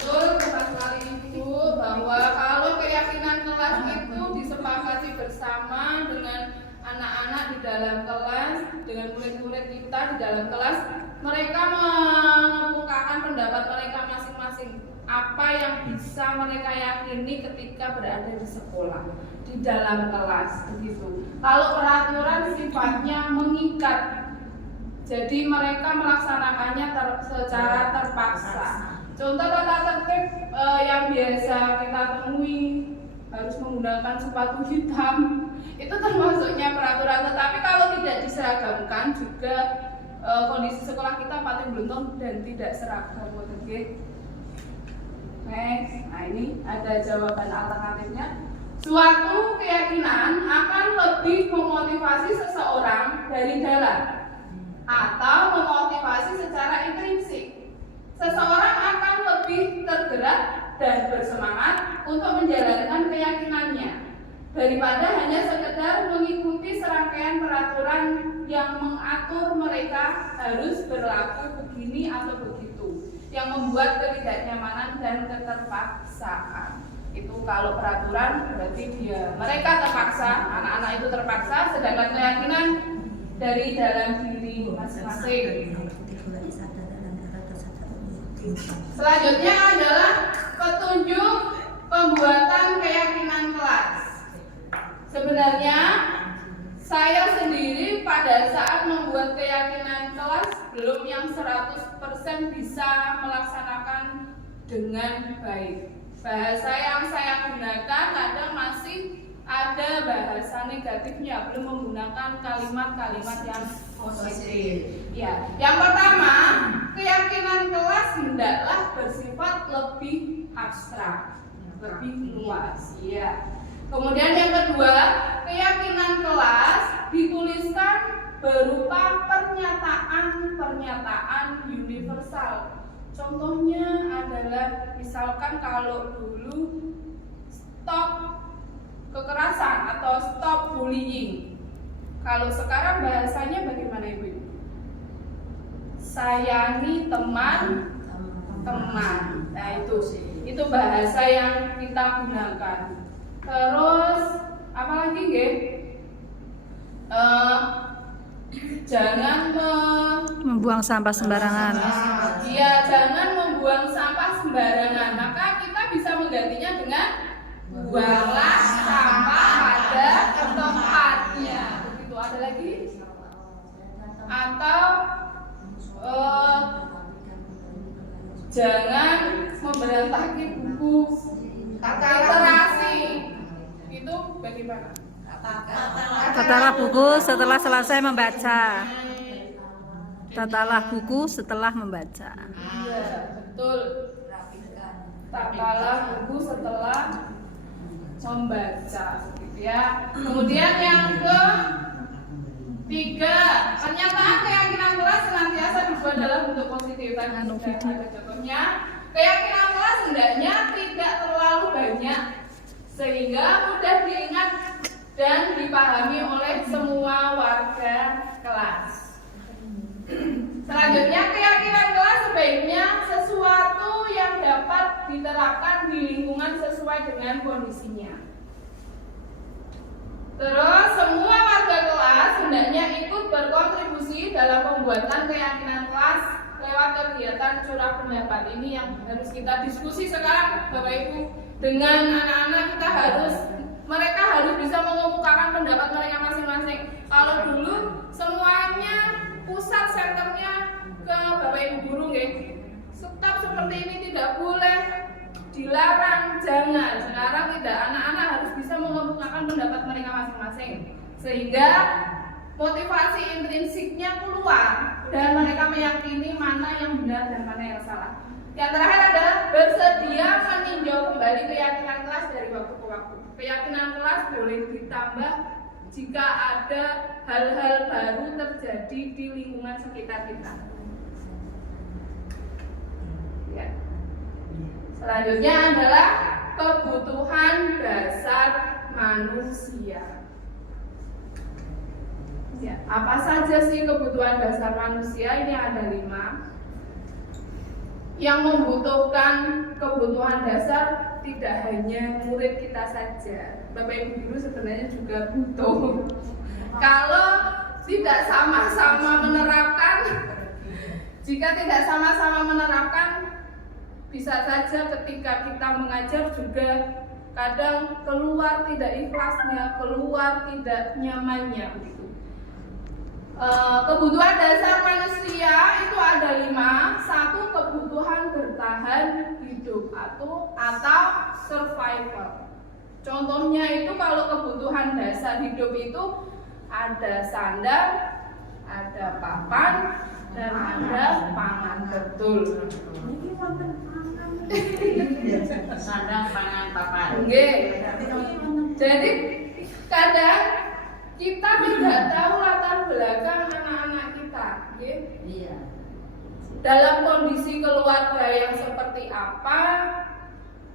Betul, tepat sekali Ibu, bahwa kalau keyakinan kelas itu disepakati bersama dengan anak-anak di dalam kelas, dengan murid-murid kita di dalam kelas, mereka mengemukakan pendapat mereka masing-masing. Apa yang bisa mereka yakini ketika berada di sekolah, di dalam kelas, begitu. Kalau peraturan sifatnya mengikat, jadi mereka melaksanakannya secara terpaksa. Contoh tata tertib yang biasa kita temui harus menggunakan sepatu hitam, itu termasuknya peraturan. Tetapi kalau tidak diseragamkan juga kondisi sekolah kita paling beruntung dan tidak seragam. Next, nah ini ada jawaban alternatifnya. Suatu keyakinan akan lebih memotivasi seseorang dari dalam atau memotivasi secara intrinsik. Seseorang akan lebih tergerak dan bersemangat untuk menjalankan keyakinannya daripada hanya sekedar mengikuti serangkaian peraturan yang mengatur mereka harus berlaku begini atau begitu, yang membuat ketidaknyamanan dan keterpaksaan. Itu kalau peraturan berarti mereka terpaksa, anak-anak itu terpaksa, sedangkan keyakinan dari dalam diri masing-masing. Selanjutnya adalah petunjuk pembuatan keyakinan kelas. Sebenarnya saya sendiri pada saat membuat keyakinan kelas belum yang 100% bisa melaksanakan dengan baik. Bahasa yang saya gunakan kadang masih ada bahasa negatifnya, belum menggunakan kalimat-kalimat yang positif. Ya, yang pertama, keyakinan kelas hendaklah bersifat lebih abstrak, lebih luas. Ya. Kemudian yang kedua, keyakinan kelas dituliskan berupa pernyataan-pernyataan universal. Contohnya adalah misalkan kalau dulu stop kekerasan atau stop bullying. Kalau sekarang bahasanya bagaimana Ibu? Sayangi teman-teman. Nah itu bahasa yang kita gunakan. Terus apa lagi nggih? Jangan membuang sampah sembarangan. Iya, jangan membuang membuang sampah sembarangan, maka kita bisa menggantinya dengan buanglah sampah pada tempatnya. Begitu. Ada lagi? Atau jangan memberantakin buku literasi. Itu bagaimana? Tatalah buku setelah selesai membaca. Tatalah buku setelah membaca. Iya, betul. Tatalah buku setelah membaca, gitu ya. Kemudian yang ketiga, pernyataan keyakinan kelas senantiasa dibuat dalam bentuk positif. Tadi sudah ada contohnya. Keyakinan kelas hendaknya tidak terlalu banyak sehingga mudah diingat dan dipahami oleh semua warga kelas. Selanjutnya, keyakinan kelas sebaiknya sesuatu yang dapat diterapkan di lingkungan sesuai dengan kondisinya. Terus, semua warga kelas hendaknya ikut berkontribusi dalam pembuatan keyakinan kelas lewat kegiatan curah pendapat. Ini yang harus kita diskusi sekarang, Bapak Ibu. Dengan anak-anak mereka harus bisa mengemukakan pendapat mereka masing-masing. Kalau dulu semuanya pusat senternya ke Bapak Ibu guru, stop seperti ini tidak boleh, dilarang, jangan. Sekarang tidak, anak-anak harus bisa mengemukakan pendapat mereka masing-masing sehingga motivasi intrinsiknya keluar dan mereka meyakini mana yang benar dan mana yang salah. Yang terakhir adalah bersedia meninjau kembali keyakinan kelas dari waktu ke waktu. Keyakinan kelas boleh ditambah jika ada hal-hal baru terjadi di lingkungan sekitar kita. Ya. Selanjutnya adalah kebutuhan dasar manusia. Ya, apa saja sih kebutuhan dasar manusia? Ini ada 5. Yang membutuhkan kebutuhan dasar tidak hanya murid kita saja, Bapak Ibu guru sebenarnya juga butuh. Kalau tidak sama-sama menerapkan, jika tidak sama-sama menerapkan, bisa saja ketika kita mengajar juga kadang keluar tidak ikhlasnya, keluar tidak nyamannya begitu. Kebutuhan dasar manusia itu ada 5. 1, kebutuhan bertahan hidup atau survival. Contohnya itu kalau kebutuhan dasar hidup itu ada sandang, ada papan, dan ada pangan. Betul. Sandang, pangan, papan. Jadi kadang kita tidak tahu latar belakang anak-anak kita, Iya. dalam kondisi keluarga yang seperti apa,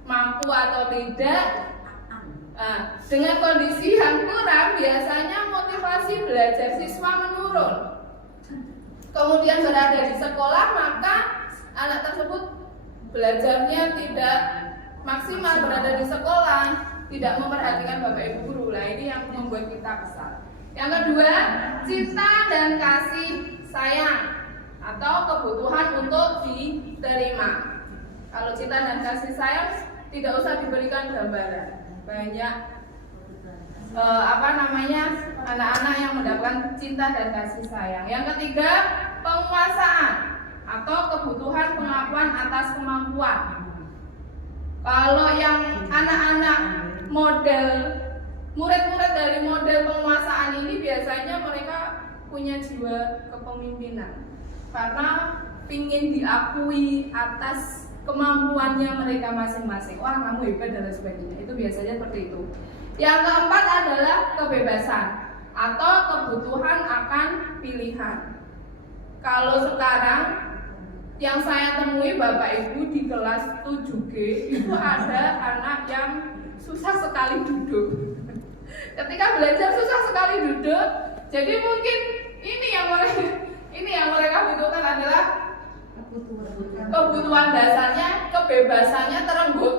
mampu atau tidak. Nah, dengan kondisi yang kurang, biasanya motivasi belajar siswa menurun. Kemudian berada di sekolah, maka anak tersebut belajarnya tidak maksimal berada di sekolah, tidak memperhatikan Bapak Ibu guru. Nah, ini yang membuat kita kesal. Yang kedua, cinta dan kasih sayang atau kebutuhan untuk diterima. Kalau cinta dan kasih sayang tidak usah diberikan gambaran. Banyak anak-anak yang mendapatkan cinta dan kasih sayang. Yang ketiga, penguasaan atau kebutuhan pengakuan atas kemampuan. Kalau yang anak-anak murid-murid dari model penguasaan ini biasanya mereka punya jiwa kepemimpinan karena ingin diakui atas kemampuannya mereka masing-masing. Wah, kamu hebat dan lain sebagainya. Itu biasanya seperti itu. Yang keempat adalah kebebasan atau kebutuhan akan pilihan. Kalau sekarang yang saya temui Bapak Ibu di kelas 7G itu ada anak yang susah sekali duduk. Ketika belajar susah sekali duduk, jadi mungkin ini yang mereka butuhkan adalah kebutuhan dasarnya, kebebasannya terenggut.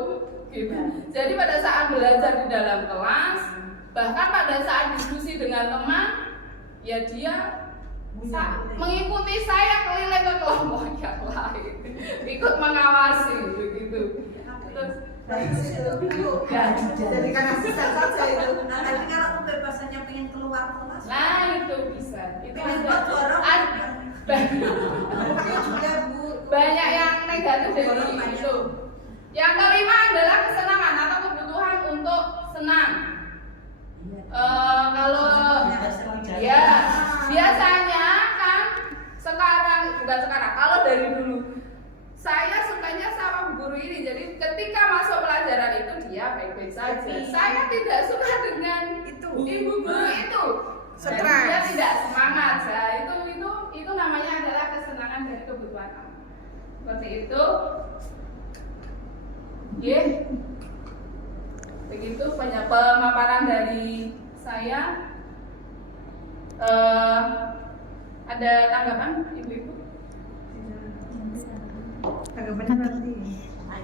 Gitu. Jadi pada saat belajar di dalam kelas, bahkan pada saat diskusi dengan teman, ya dia mengikuti saya keliling ke kelompok yang lain, ikut mengawasi begitu. Terus jadikan asisten saja itu. Tapi kalau kebebasannya pengen keluar kelas, nah itu bisa. Itu banyak yang negatif dari itu. Yang kelima adalah kesenangan atau kebutuhan untuk senang. Kalau ya biasanya kan bukan sekarang, kalau dari dulu saya sukanya sama guru ini, jadi ketika masuk pelajaran itu dia baik-baik saja. Saya tidak suka dengan ibu guru itu. Dan dia tidak semangat. Nah, itu namanya adalah kesenangan dari kebutuhan kamu. Seperti itu. Begitu banyak pemaparan dari saya. Ada tanggapan ibu-ibu? Tanggapannya nanti.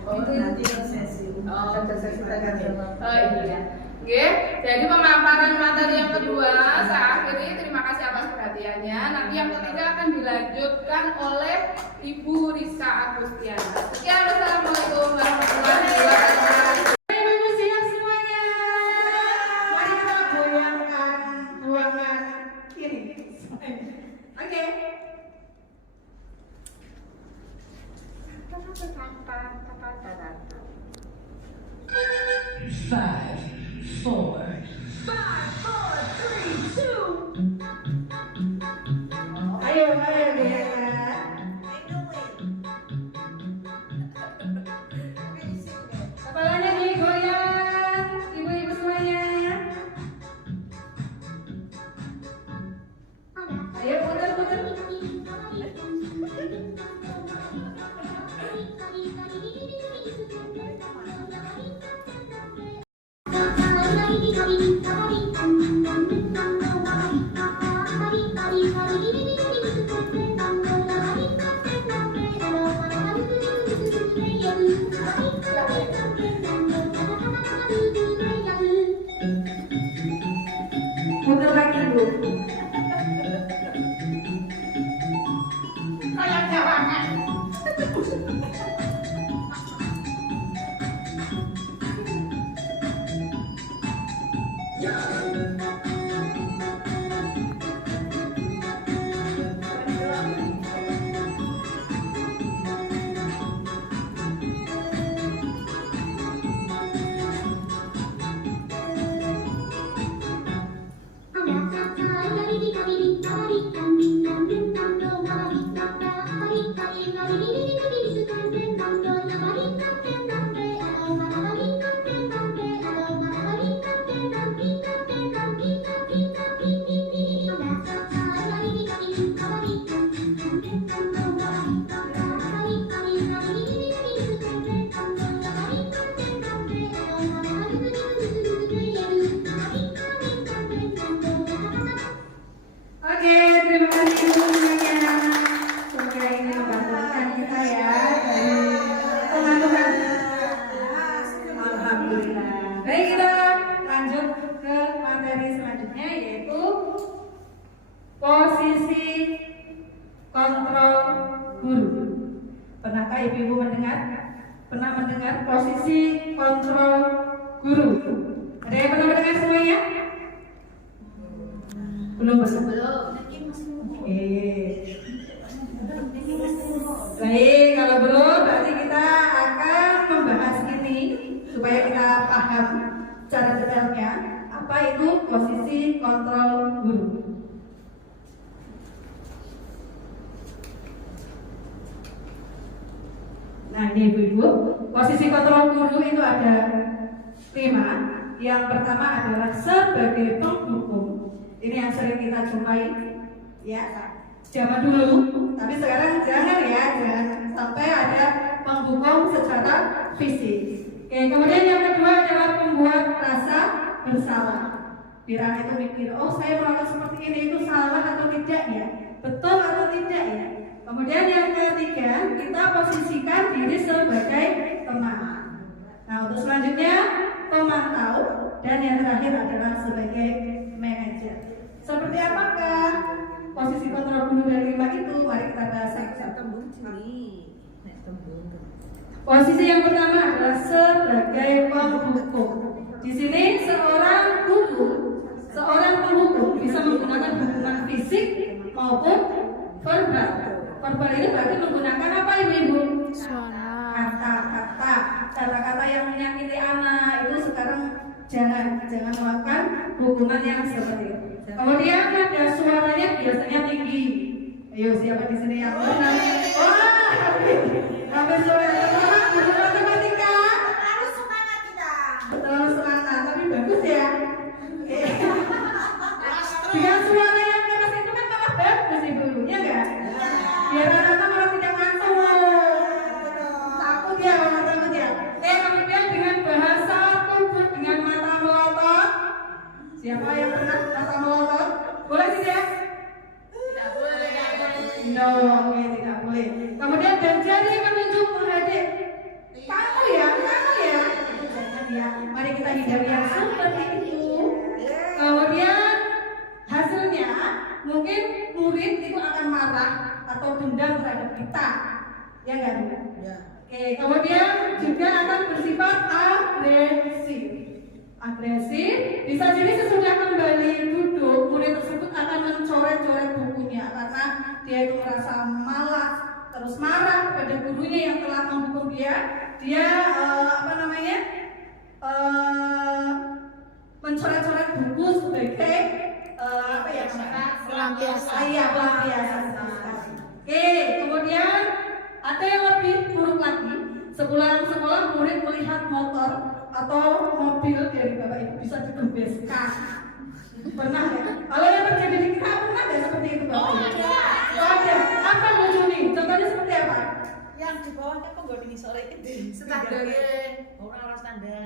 Nanti sesi. Iya. Oke, jadi pemaparan materi yang kedua saya akhiri. Terima kasih atas perhatiannya. Nanti yang ketiga akan dilanjutkan oleh Ibu Rizka Agustiana. Sekian, wassalamualaikum warahmatullahi wabarakatuh. Manusia semuanya, mari kita goyangkan ruangan ini. Oke. Five, four, 3, 2. Ayo goyangkan. Kepalanya digoyang, ibu-ibu semuanya. Ayo putar-putar. Putar lagi, Bu. Kayak jawaban. Oke, terima kasih semuanya. Semoga ini membantukan kita ya dari teman-teman. Alhamdulillah. Baik, kita lanjut ke materi selanjutnya yaitu posisi kontrol guru. Pernahkah ibu-ibu pernah mendengar posisi kontrol guru? Ada yang pernah mendengar semuanya? Belum. Oke. Baik, kalau belum berarti kita akan membahas ini supaya kita paham cara detailnya apa itu posisi kontrol guru. Nah ini ibu-ibu, posisi kontrol guru itu ada 5. Yang pertama adalah sebagai penghubung. Ini yang sering kita jumpai ya zaman dulu, tapi sekarang jangan sampai ada penghubung secara fisik. Oke, kemudian yang kedua adalah pembuat rasa bersalah. Biar itu mikir, oh saya melakukan seperti ini itu salah atau tidak ya, betul atau tidak ya. Kemudian yang ketiga kita posisikan diri sebagai teman. Nah untuk selanjutnya pemantau dan yang terakhir adalah sebagai manajer. Seperti apakah posisi kontrol Posisi yang pertama adalah sebagai penghukum. Di sini seorang penghukum bisa menggunakan hukuman fisik maupun verbal. Verbal ini berarti menggunakan apa ibu? Kata-kata yang menyakiti anak itu sekarang jangan melakukan hukuman yang seperti itu. Kemudian ada suaranya biasanya tinggi. Ayo siapa di sini yang benar? Wah, hampir suara guru matematika. Harus semangat kita. Betul semangat, tapi bagus ya. Dengan suara yang keras itu kan malah bagus ibu, ya enggak? Biar anak-anak malah tidak ngantuk. Takut ya orang takut ya. Kemudian dengan bahasa tubuh dengan mata melotot. Siapa yang pernah mata melotot? Boleh tidak? Tidak boleh. No, oke, tidak boleh. Kemudian dan jari menunjuk menghadap. Kamu ya. Jangan ya. Mari kita hindari yang seperti itu. Kemudian hasilnya mungkin murid itu akan marah atau dendam terhadap kita, ya enggak? Ya. Oke, kemudian juga akan bersifat agresif. Bisa jadi sesudah kembali duduk, murid tersebut akan mencoret-coret bukunya karena dia itu merasa malas, terus marah kepada gurunya yang telah menghukum dia. Dia mencoret-coret buku sebagai pelampiasan. Oke, kemudian ada yang lebih buruk lagi. Sepulang sekolah murid melihat motor atau mobil dari bapak ibu bisa digembeskan. Pernah ya? Kalau yang terjadi di kita pernah nggak seperti itu bapak ibu? Ada. Apa lucu nih? Contohnya seperti apa? Yang di bawahnya kok gak sore itu standar orang standar.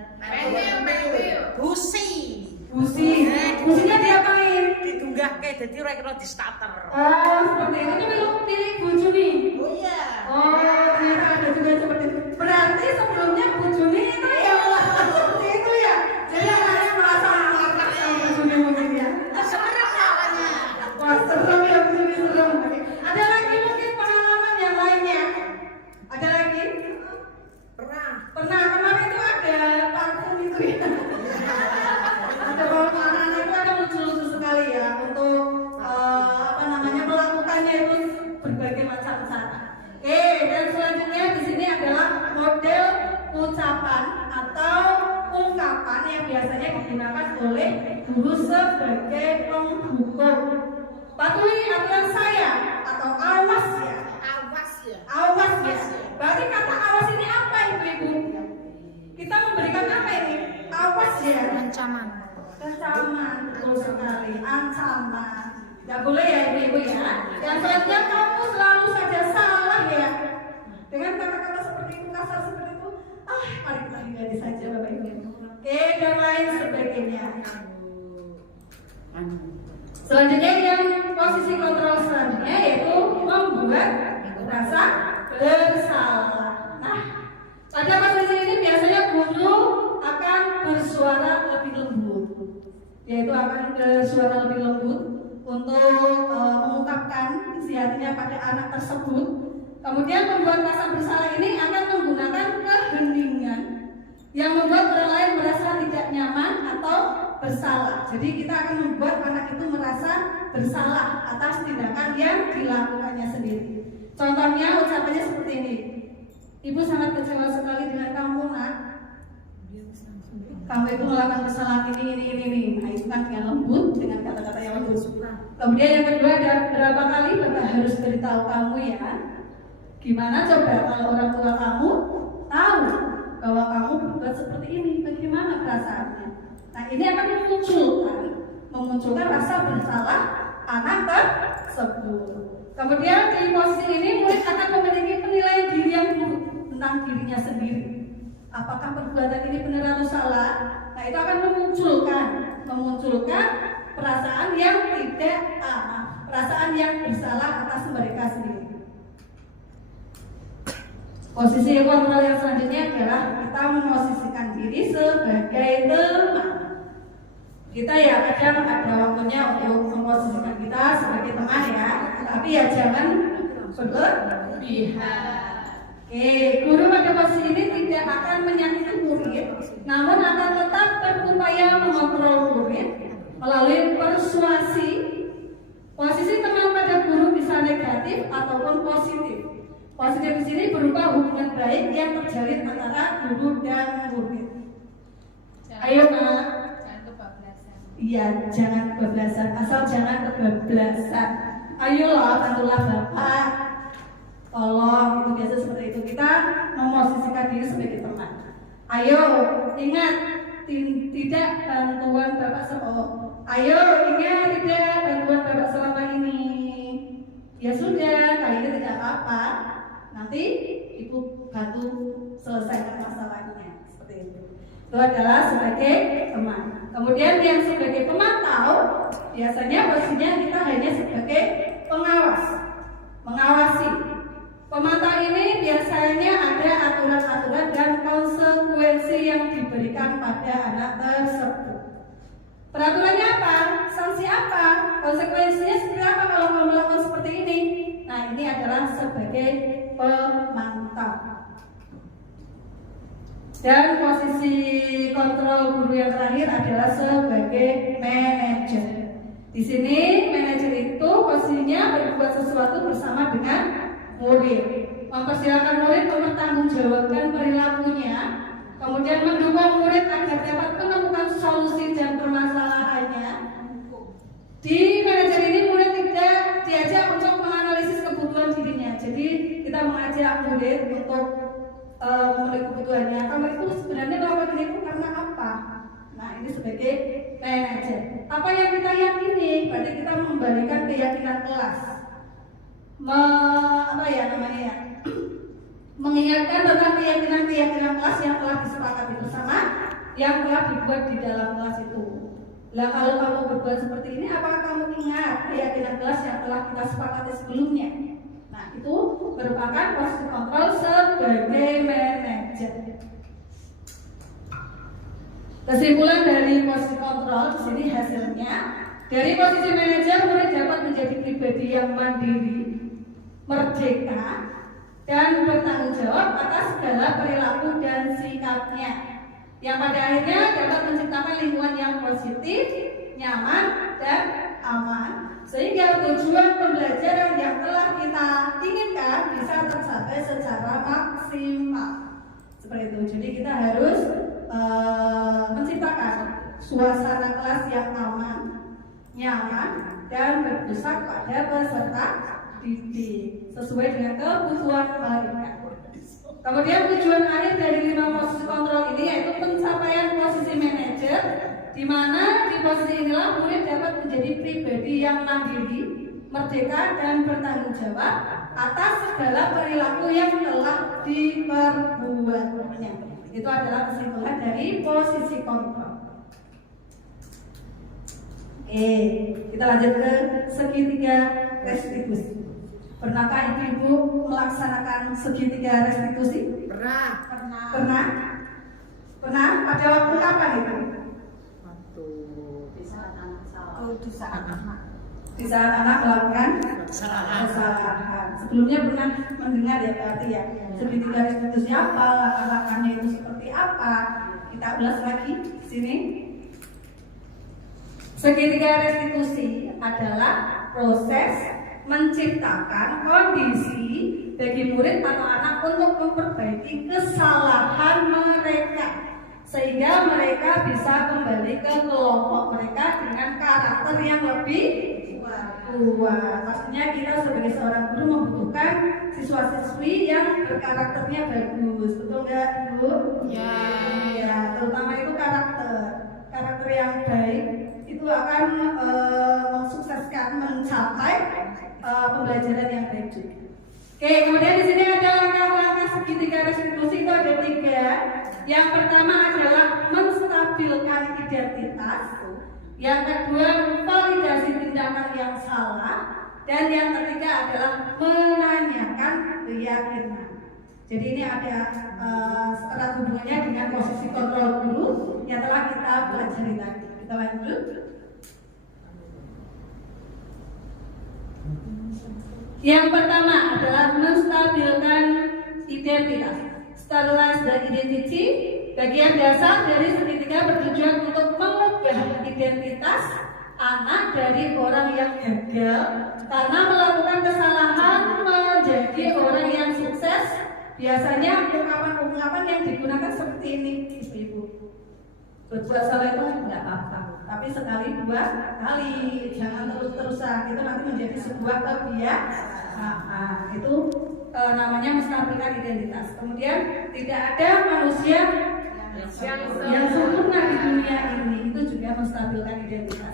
Businya diapain? Ditunggahke jadi ora di starter. Oh, seperti itu. Ini belum pilih buju nih. Oh iya. Oh, ternyata ada juga seperti itu. Berarti sebelumnya bujuni itu ya seperti itu ya. Jadi anaknya merasa marah sama bujuni mungkin ya. Serem namanya. Wah, serem ya bujuni serem. Ada lagi mungkin pengalaman yang lainnya. Ada lagi? Pernah kemarin itu ada parfum itu ya. Ada beberapa anak-anak itu ada lucu-lucu sekali ya untuk melakukannya itu berbagai macam cara. Oke, dan selanjutnya di sini adalah model ucapan atau ungkapan yang biasanya digunakan oleh guru sebagai penghukum. Patuhi aturan saya atau awas ya. Awas ya. Berarti kata awas ini apa ibu-ibu? Kita memberikan apa ini? Awas ya. Ancaman, betul sekali. Ancaman. Tidak boleh ya ibu-ibu ya. Yang selanjutnya kamu selalu saja salah ya. Dengan kata-kata seperti itu, kasar seperti itu, mari kita hindari saja bapak ibu. Oke, dan lain sebagainya. Selanjutnya yang posisi kontrol selanjutnya yaitu membuat rasa bersalah. Nah, pada posisi ini biasanya guru akan bersuara lebih lembut, yaitu akan bersuara lebih lembut untuk mengungkapkan isi hatinya pada anak tersebut. Kemudian membuat rasa bersalah ini akan menggunakan keheningan yang membuat orang lain merasa tidak nyaman atau bersalah. Jadi kita akan membuat anak itu merasa bersalah atas tindakan yang dilakukannya sendiri. Contohnya ucapannya seperti ini. Ibu sangat kecewa sekali dengan kamu nak. Kamu itu melakukan kesalahan ini. Nah itu kan dengan lembut, dengan kata-kata yang lembut. Kemudian yang kedua ada berapa kali bapak harus beritahu kamu ya. Gimana coba kalau orang tua kamu tahu bahwa kamu berbuat seperti ini, bagaimana perasaannya? Nah ini akan memunculkan rasa bersalah anak tersebut. Kemudian di posisi ini murid akan memiliki penilaian diri yang buruk tentang dirinya sendiri. Apakah perbuatan ini benar atau salah? Nah itu akan memunculkan perasaan yang perasaan yang bersalah atas mereka sendiri. Posisi kontrol yang selanjutnya adalah kita memosisikan diri sebagai teman. Kita ya kadang ada waktunya untuk memposisikan kita sebagai teman ya, tapi ya jangan berlebihan. Guru pada posisi ini tidak akan menyakiti murid, namun akan tetap berupaya mengontrol murid melalui persuasi. Posisi teman pada guru bisa negatif ataupun positif. Positif di sini berupa hubungan baik yang terjalin antara guru dan murid. Ayo Mak. Jangan kebablasan. Iya, jangan kebablasan. Asal jangan kebablasan. Ayolah, bantulah Bapak. Tolong, itu biasa seperti itu. Kita memosisikan diri sebagai teman. Ayo, ingat tidak bantuan Bapak Ayo, ingat tidak bantuan Bapak selama ini. Ya sudah, kali ini tidak apa-apa. Nanti Ibu bantu selesaikan masalahnya. Seperti itu. Itu adalah sebagai teman. Kemudian yang sebagai pemantau, biasanya posisinya kita hanya sebagai pengawas, mengawasi. Pemantau ini biasanya ada aturan-aturan dan konsekuensi yang diberikan pada anak tersebut. Peraturannya apa? Sanksi apa? Konsekuensinya seperti apa kalau kamu melakukan seperti ini? Nah, ini adalah sebagai pemantau. Dan posisi kontrol guru yang terakhir adalah sebagai manajer. Di sini manajer itu posisinya berbuat sesuatu bersama dengan murid, mempersilahkan murid mempertanggungjawabkan perilakunya, kemudian mendukung murid agar dapat menemukan solusi dan permasalahannya. Di manajer ini murid tidak diajak untuk menganalisis kebutuhan dirinya. Jadi kita mengajak murid untuk memenuhi kebutuhannya. Kamu itu sebenarnya melakukan itu karena apa? Nah, ini sebagai manajer. Apa yang kita yakini? Berarti kita memberikan keyakinan kelas. Mengingatkan tentang keyakinan kelas yang telah disepakati bersama, yang telah dibuat di dalam kelas itu. Lah kalau kamu berbuat seperti ini, apakah kamu ingat keyakinan kelas yang telah kita sepakati sebelumnya? Nah, itu merupakan posisi kontrol sebagai manajer. Kesimpulan dari posisi kontrol di sini hasilnya, dari posisi manajer murid dapat menjadi pribadi yang mandiri, merdeka, dan bertanggung jawab atas segala perilaku dan sikapnya, yang pada akhirnya dapat menciptakan lingkungan yang positif, nyaman, dan aman, sehingga tujuan pembelajaran yang telah kita inginkan bisa tercapai secara maksimal. Seperti itu. Jadi kita harus menciptakan suasana kelas yang aman, nyaman, dan berpusat pada peserta didik sesuai dengan kebutuhan mereka. Kemudian tujuan akhir dari 5 posisi kontrol ini yaitu pencapaian posisi manajer, di mana di posisi inilah murid dapat menjadi pribadi yang mandiri, merdeka, dan bertanggung jawab atas segala perilaku yang telah diperbuatnya. Itu adalah kesimpulan dari posisi kontrol. Oke, kita lanjut ke segitiga restitusi. Pernahkah ibu-ibu melaksanakan segitiga restitusi? Pernah. Pada waktu kapan itu? Di saat anak melakukan kesalahan. Sebelumnya pernah mendengar ya berarti ya segitiga restitusi apa, langkah-langkahnya itu seperti apa? Kita ulas lagi di sini. Segitiga restitusi adalah proses menciptakan kondisi bagi murid atau anak untuk memperbaiki kesalahan mereka sehingga mereka bisa kembali ke kelompok mereka dengan karakter yang lebih kuat. Pastinya kita sebagai seorang guru membutuhkan siswa-siswi yang berkarakternya bagus, betul nggak Bu? Ya, terutama itu karakter yang baik itu akan mensukseskan mencapai pembelajaran yang baik juga. Oke, kemudian di sini ada langkah-langkah segitiga restitusi itu ada 3. Yang pertama adalah menstabilkan identitas. Yang kedua, validasi tindakan yang salah. Dan yang ketiga adalah menanyakan keyakinan. Jadi ini ada erat hubungannya dengan posisi kontrol guru yang telah kita pelajari tadi. Kita lanjut. Yang pertama adalah menstabilkan identitas. Stabilize the identity, bagian dasar dari segitiga bertujuan untuk mengubah identitas anak dari orang yang gagal karena melakukan kesalahan menjadi orang yang sukses. Biasanya ungkapan-ungkapan yang digunakan seperti ini, ibu-ibu. Berbuat salah itu nggak apa-apa, tapi sekali dua kali, jangan terus-terusan. Itu nanti menjadi sebuah kebiasaan. Itu namanya menstabilkan identitas. Kemudian tidak ada manusia yang sempurna di dunia ini, itu juga menstabilkan identitas.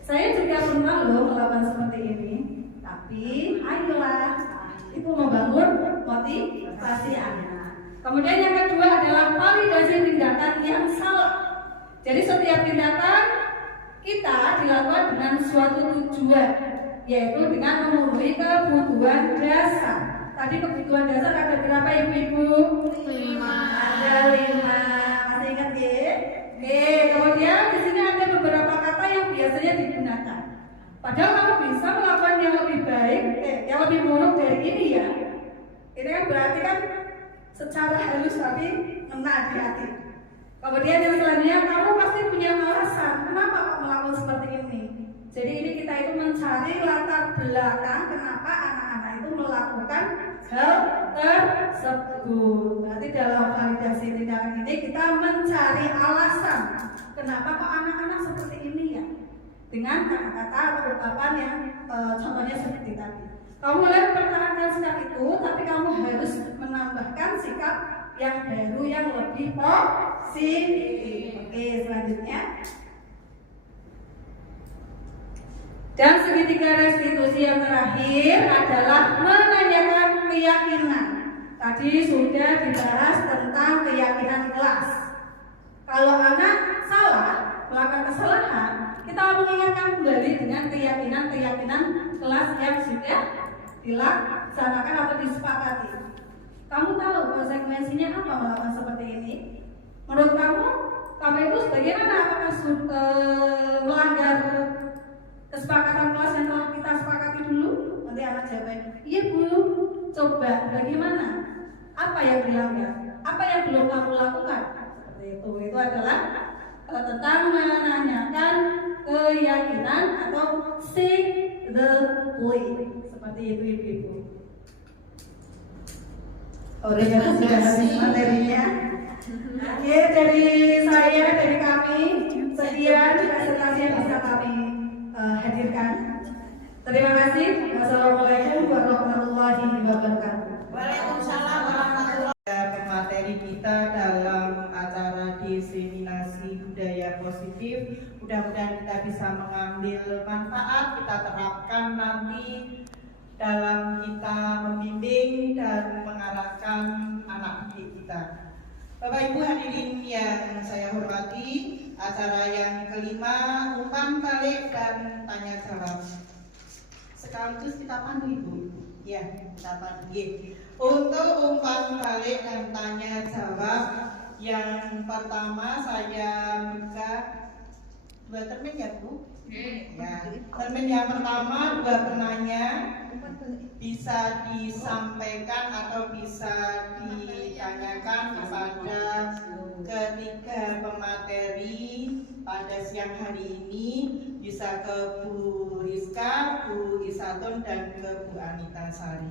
Saya juga pernah loh melakukan seperti ini, tapi ayolah, itu membangun motivasi anak. Kemudian yang kedua adalah validasi tindakan yang salah. Jadi setiap tindakan kita dilakukan dengan suatu tujuan, yaitu dengan memenuhi kebutuhan dasar. Tadi kebutuhan dasar ada berapa ibu-ibu? 5. Ada 5. Masih ingat ya? Oke, kemudian di sini ada beberapa kata yang biasanya digunakan. Padahal kamu bisa melakukan yang lebih baik, yang lebih buruk dari ini ya. Ini kan berarti kan secara halus tapi ngena di hati. Kemudian yang selanjutnya, kamu pasti punya alasan kenapa kamu melakukan seperti ini. Jadi ini kita itu mencari latar belakang kenapa anak-anak itu melakukan hal tersebut. Berarti dalam validasi tindakan ini kita mencari alasan kenapa kok anak-anak seperti ini ya, dengan kata-kata atau ungkapan yang contohnya seperti tadi. Kamu boleh mempertahankan sikap itu, tapi kamu harus menambahkan sikap yang baru yang lebih positif. Oke, selanjutnya. Dan segitiga restitusi yang terakhir adalah menanyakan keyakinan. Tadi sudah dibahas tentang keyakinan kelas. Kalau anak salah, melakukan kesalahan, kita mengingatkan kembali dengan keyakinan kelas yang sudah dilaksanakan atau disepakati. Kamu tahu konsekuensinya apa melakukan seperti ini? Menurut kamu itu bagaimana? Apakah melanggar kesepakatan kelas yang telah kita sepakati dulu? Nanti anak jawab, iya Bu. Coba bagaimana? Apa yang dilanggar? Apa yang belum kamu lakukan? Seperti itu. Itu adalah tentang menanyakan keyakinan atau seek the belief. Seperti itu ibu-ibu. Terima kasih materinya. Oke, dari saya, dari kami, sekian presentasi yang bisa kami hadirkan. Terima kasih. Wassalamualaikum warahmatullahi wabarakatuh. Waalaikumsalam warahmatullahi wabarakatuh. Materi kita dalam acara diseminasi budaya positif, mudah-mudahan kita bisa mengambil manfaat, kita terapkan nanti dalam kita membimbing dan mengarahkan anak didik kita. Bapak Ibu hadirin yang saya hormati, acara yang kelima, umpan balik dan tanya jawab. Sekaligus kita pandu Ibu. Ya, kita pandu. Untuk umpan balik dan tanya jawab, yang pertama saya buka 2 termin ya Bu. Ya, termin yang pertama 2 penanya bisa disampaikan atau bisa ditanyakan kepada ketiga pemateri pada siang hari ini, bisa ke Bu Rizka, Bu Isatun dan ke Bu Anita Sari.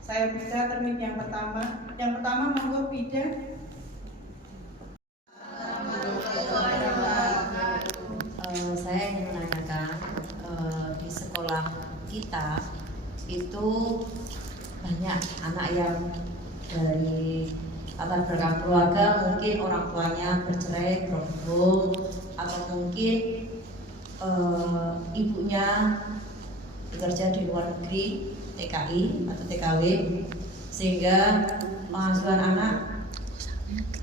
Saya buka termin yang pertama. Yang pertama monggo Bida. Saya ingin menanyakan di sekolah kita itu banyak anak yang dari latar belakang keluarga, mungkin orang tuanya bercerai, berhubung, atau mungkin ibunya bekerja di luar negeri, TKI atau TKW, sehingga pengasuhan anak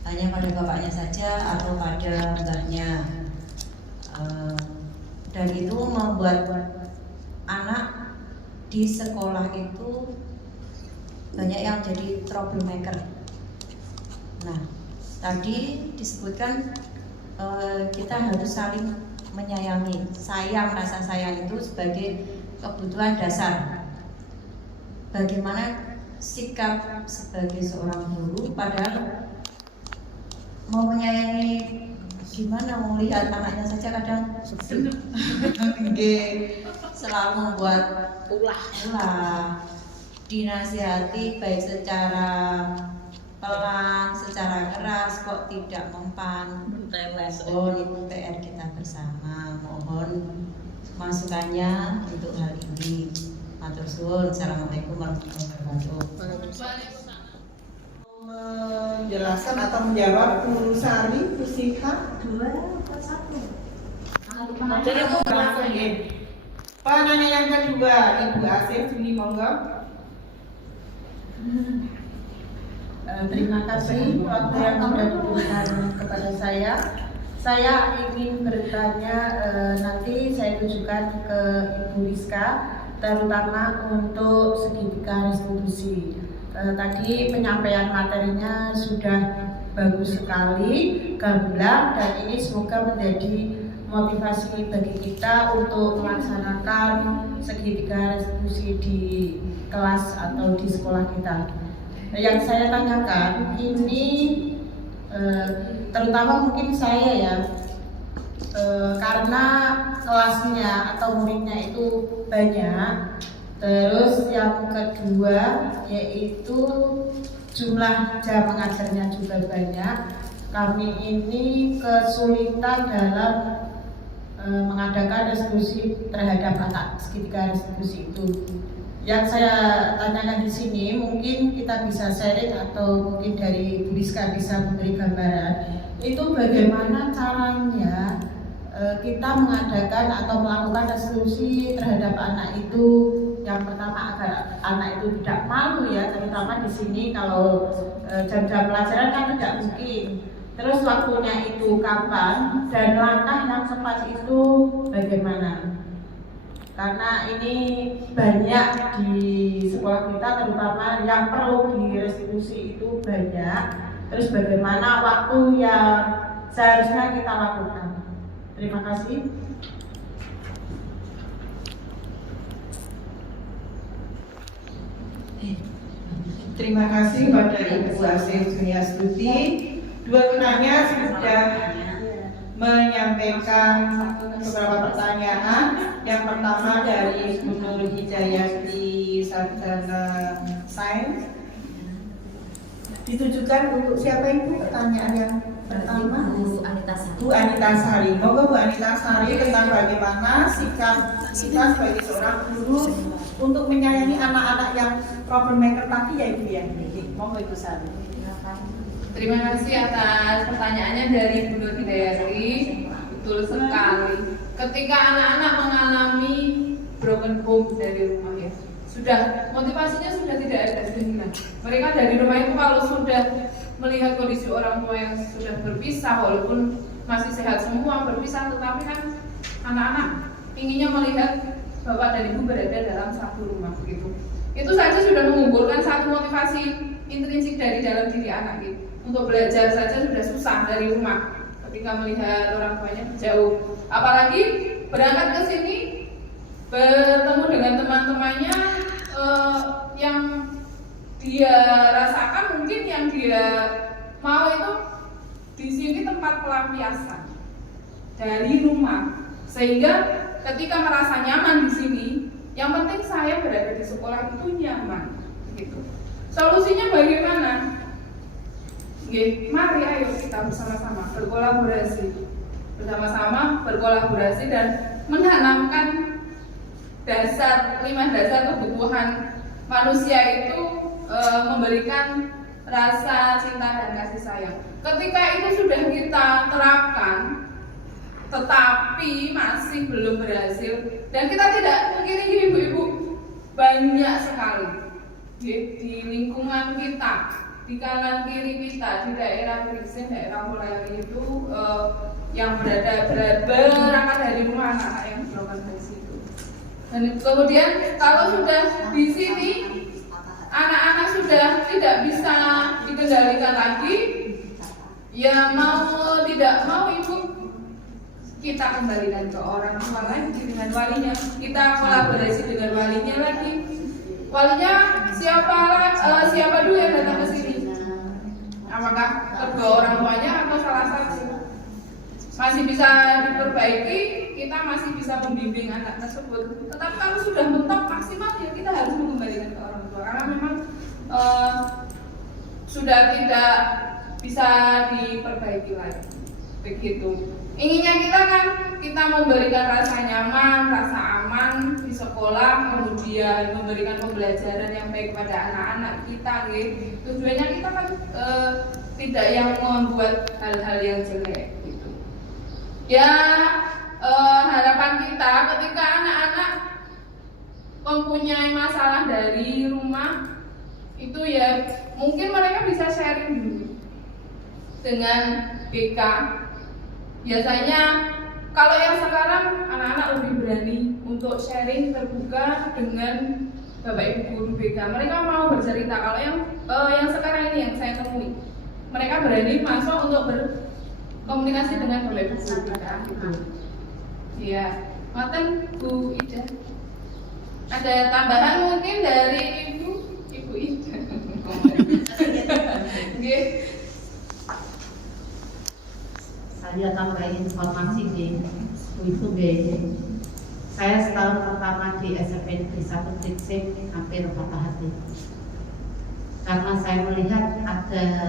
hanya pada bapaknya saja atau pada mbahnya. Dan itu membuat anak di sekolah itu banyak yang jadi troublemaker. Nah, tadi disebutkan kita harus saling menyayangi. Rasa sayang itu sebagai kebutuhan dasar. Bagaimana sikap sebagai seorang guru, padahal mau menyayangi gimana, mau lihat anaknya saja kadang selalu membuat ulah, dinasihati baik secara pelan, secara keras kok tidak mempan. Mohon itu PR kita bersama, mohon masukannya untuk hal ini. Matur suwun. Assalamualaikum warahmatullahi wabarakatuh. Menjelaskan atau menjawab Bu Sari, Bu Sika, 2 atau 1? jadi aku langsung ya. Penanya yang kedua, Ibu Asif, Juli monggo. Terima kasih waktu yang sudah diberikan kepada saya. Saya ingin bertanya, nanti saya tujukan ke Ibu Rizka, terutama untuk segitiga restitusi. Tadi penyampaian materinya sudah bagus sekali, gamblang, dan ini semoga menjadi motivasi bagi kita untuk melaksanakan segitiga restitusi di kelas atau di sekolah kita. Yang saya tanyakan ini terutama mungkin saya ya, karena kelasnya atau muridnya itu banyak. Terus yang kedua yaitu jumlah jam mengajarnya juga banyak. Kami ini kesulitan dalam mengadakan restitusi terhadap anak segitiga restitusi itu. Yang saya tanyakan di sini mungkin kita bisa sharing atau mungkin dari Bu Rizka bisa memberi gambaran itu bagaimana caranya kita mengadakan atau melakukan restitusi terhadap anak itu. Yang pertama agar anak itu tidak malu ya, terutama di sini kalau jam-jam pelajaran kan tidak mungkin. Terus waktunya itu kapan dan langkah yang tepat itu bagaimana? Karena ini banyak di sekolah kita, terutama yang perlu direstitusi itu banyak. Terus bagaimana waktu yang seharusnya kita lakukan? Terima kasih. Terima kasih pada Ibu Asif Juniastuti. Dua penanya sudah menyampaikan beberapa pertanyaan. Yang pertama dari Bu Nur Hidayati Sarjana Sains. Ditujukan untuk siapa Ibu? Pertanyaan yang pertama Bu Anita Sari. Monggo Bu Anita Sari tentang bagaimana sikap kita sebagai seorang guru untuk menyayangi anak-anak yang troublemaker tadi ya Ibu ya. Monggo Ibu Sari. Terima kasih atas pertanyaannya dari Bu Nur Hidayati. Betul sekali. Ketika anak-anak mengalami broken home dari rumah ya, sudah motivasinya sudah tidak ada sebenarnya. Mereka dari rumah itu kalau sudah melihat kondisi orang tua yang sudah berpisah, walaupun masih sehat semua berpisah, tetapi kan anak-anak inginnya melihat bapak dan ibu berada dalam satu rumah begitu. Itu saja sudah mengumpulkan satu motivasi intrinsik dari dalam diri anak gitu. Untuk belajar saja sudah susah dari rumah ketika melihat orang tuanya jauh. Apalagi berangkat ke sini bertemu dengan teman-temannya yang dia rasakan, mungkin yang dia mau itu di sini tempat pelampiasan dari rumah, sehingga ketika merasa nyaman di sini, yang penting saya berada di sekolah itu nyaman gitu. Solusinya bagaimana? Mari ayo kita bersama-sama berkolaborasi dan menanamkan dasar 5 dasar kebutuhan manusia itu, memberikan rasa cinta dan kasih sayang. Ketika itu sudah kita terapkan tetapi masih belum berhasil, dan kita tidak mungkin ini ibu-ibu banyak sekali di lingkungan kita, di kanan kiri kita, di daerah Grisen, daerah Mulai itu yang berangkat dari rumah anak-anak yang broken home itu. Dan kemudian kalau sudah di sini anak-anak sudah tidak bisa dikendalikan lagi, ya mau tidak mau ibu kita kembalikan ke orang tua lagi dengan walinya, kita kolaborasi dengan walinya lagi. Walinya siapa dulu yang datang ke sini? Apakah kedua orang tuanya atau salah satu? Masih bisa diperbaiki, kita masih bisa membimbing anak tersebut. Tetapi kalau sudah mentok maksimal ya kita harus mengembalikan ke orang tua karena memang sudah tidak bisa diperbaiki lagi. Begitu. Inginnya kita kan kita memberikan rasa nyaman, rasa aman di sekolah, kemudian memberikan pembelajaran yang baik pada anak-anak kita, gitu. Tujuannya kita kan tidak yang membuat hal-hal yang jelek, gitu. Ya harapan kita ketika anak-anak mempunyai masalah dari rumah itu ya mungkin mereka bisa sharing dulu dengan BK. Biasanya kalau yang sekarang anak-anak lebih berani untuk sharing terbuka dengan Bapak Ibu guru BK. Mereka mau bercerita. Kalau yang sekarang ini yang saya temui, mereka berani masuk untuk berkomunikasi dengan Bapak Ibu guru BK. Iya, maten Bu Ida. Ada tambahan mungkin dari Ibu Ida. Nggih. Saya tambahin informasi di itu saya setahun pertama di SMP di 1 Triksi hampir patah hati karena saya melihat ada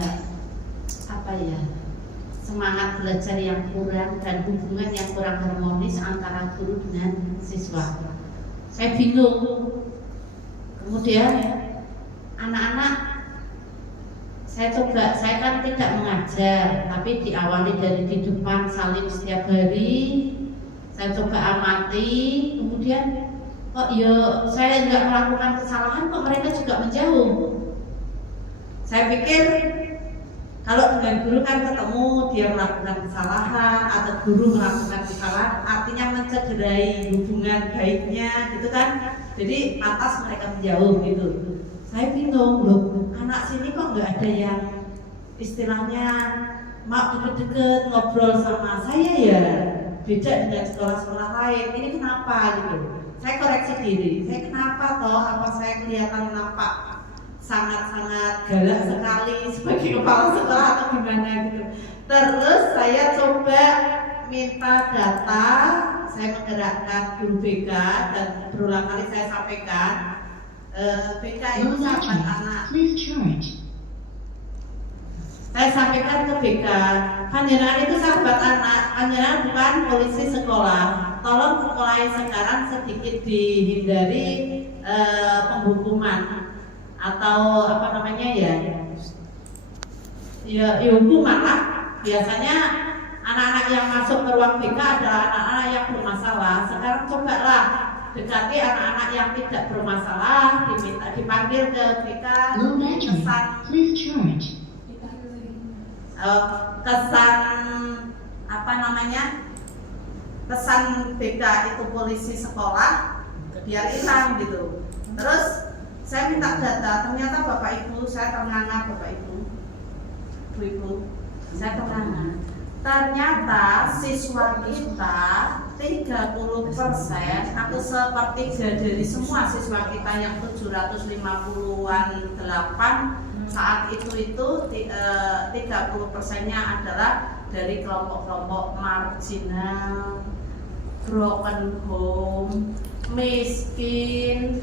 semangat belajar yang kurang dan hubungan yang kurang harmonis antara guru dengan siswa. Saya bingung. Kemudian anak-anak saya kan tidak mengajar, tapi diawali dari di depan saling setiap hari. Saya coba amati, kemudian saya nggak melakukan kesalahan, kok mereka juga menjauh. Saya pikir kalau dengan guru kan ketemu dia melakukan kesalahan atau guru melakukan kesalahan, artinya mencederai hubungan baiknya, gitu kan? Jadi pantas mereka menjauh gitu. Saya bingung loh, anak sini kok nggak ada yang istilahnya mau deket-deket ngobrol sama saya ya, beda dengan sekolah-sekolah lain. Ini kenapa gitu? Saya koreksi diri, saya kenapa toh? Apa saya kelihatan nampak sangat-sangat galak sekali sebagai kepala sekolah atau gimana gitu? Terus saya coba minta data, saya menggerakkan guru BK dan berulang kali saya sampaikan. BK itu sahabat anak. Saya sampaikan ke BK, panjenengan itu sahabat anak, panjenengan bukan polisi sekolah. Tolong sekolah sekarang sedikit dihindari penghukuman atau hukuman lah. Biasanya anak-anak yang masuk ke ruang BK adalah anak-anak yang bermasalah. Sekarang cobalah dekati anak-anak yang tidak bermasalah, dipanggil ke BK, kesan BK itu polisi sekolah biar hilang gitu. Terus saya minta data, ternyata Bapak Ibu, saya ternganga Bapak Ibu, Bu-Ibu, saya ternganga. Ternyata siswa kita 30% atau sepertiga dari semua siswa kita yang 750-an 8 saat itu 30%-nya adalah dari kelompok-kelompok marginal, broken home, miskin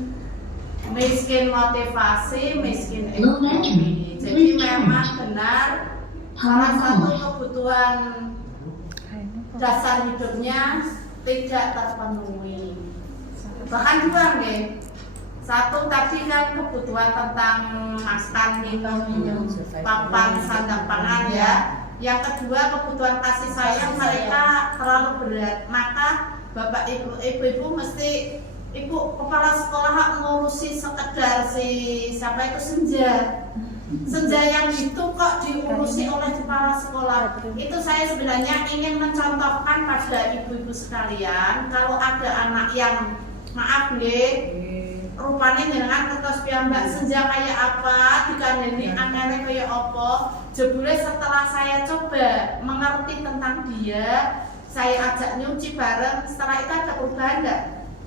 motivasi, miskin ekonomi. Jadi memang benar salah satu kebutuhan dasar hidupnya tidak terpenuhi. Bahkan dua nih. Satu tadi kan kebutuhan tentang makan, minum, papan, sandang pangan ya. Yang kedua kebutuhan kasih sayang mereka terlalu berat. Maka Bapak Ibu mesti Ibu kepala sekolah ngurusi sekedar siapa itu senja yang itu kok diurusi oleh kepala sekolah. Itu saya sebenarnya ingin mencontohkan pada ibu-ibu sekalian, kalau ada anak yang maaf rupanya dengan kertas piyambak senja kayak apa, dikandani anaknya kayak apa. Jebule setelah saya coba mengerti tentang dia, saya ajak nyuci bareng, setelah itu ada perubahan enggak?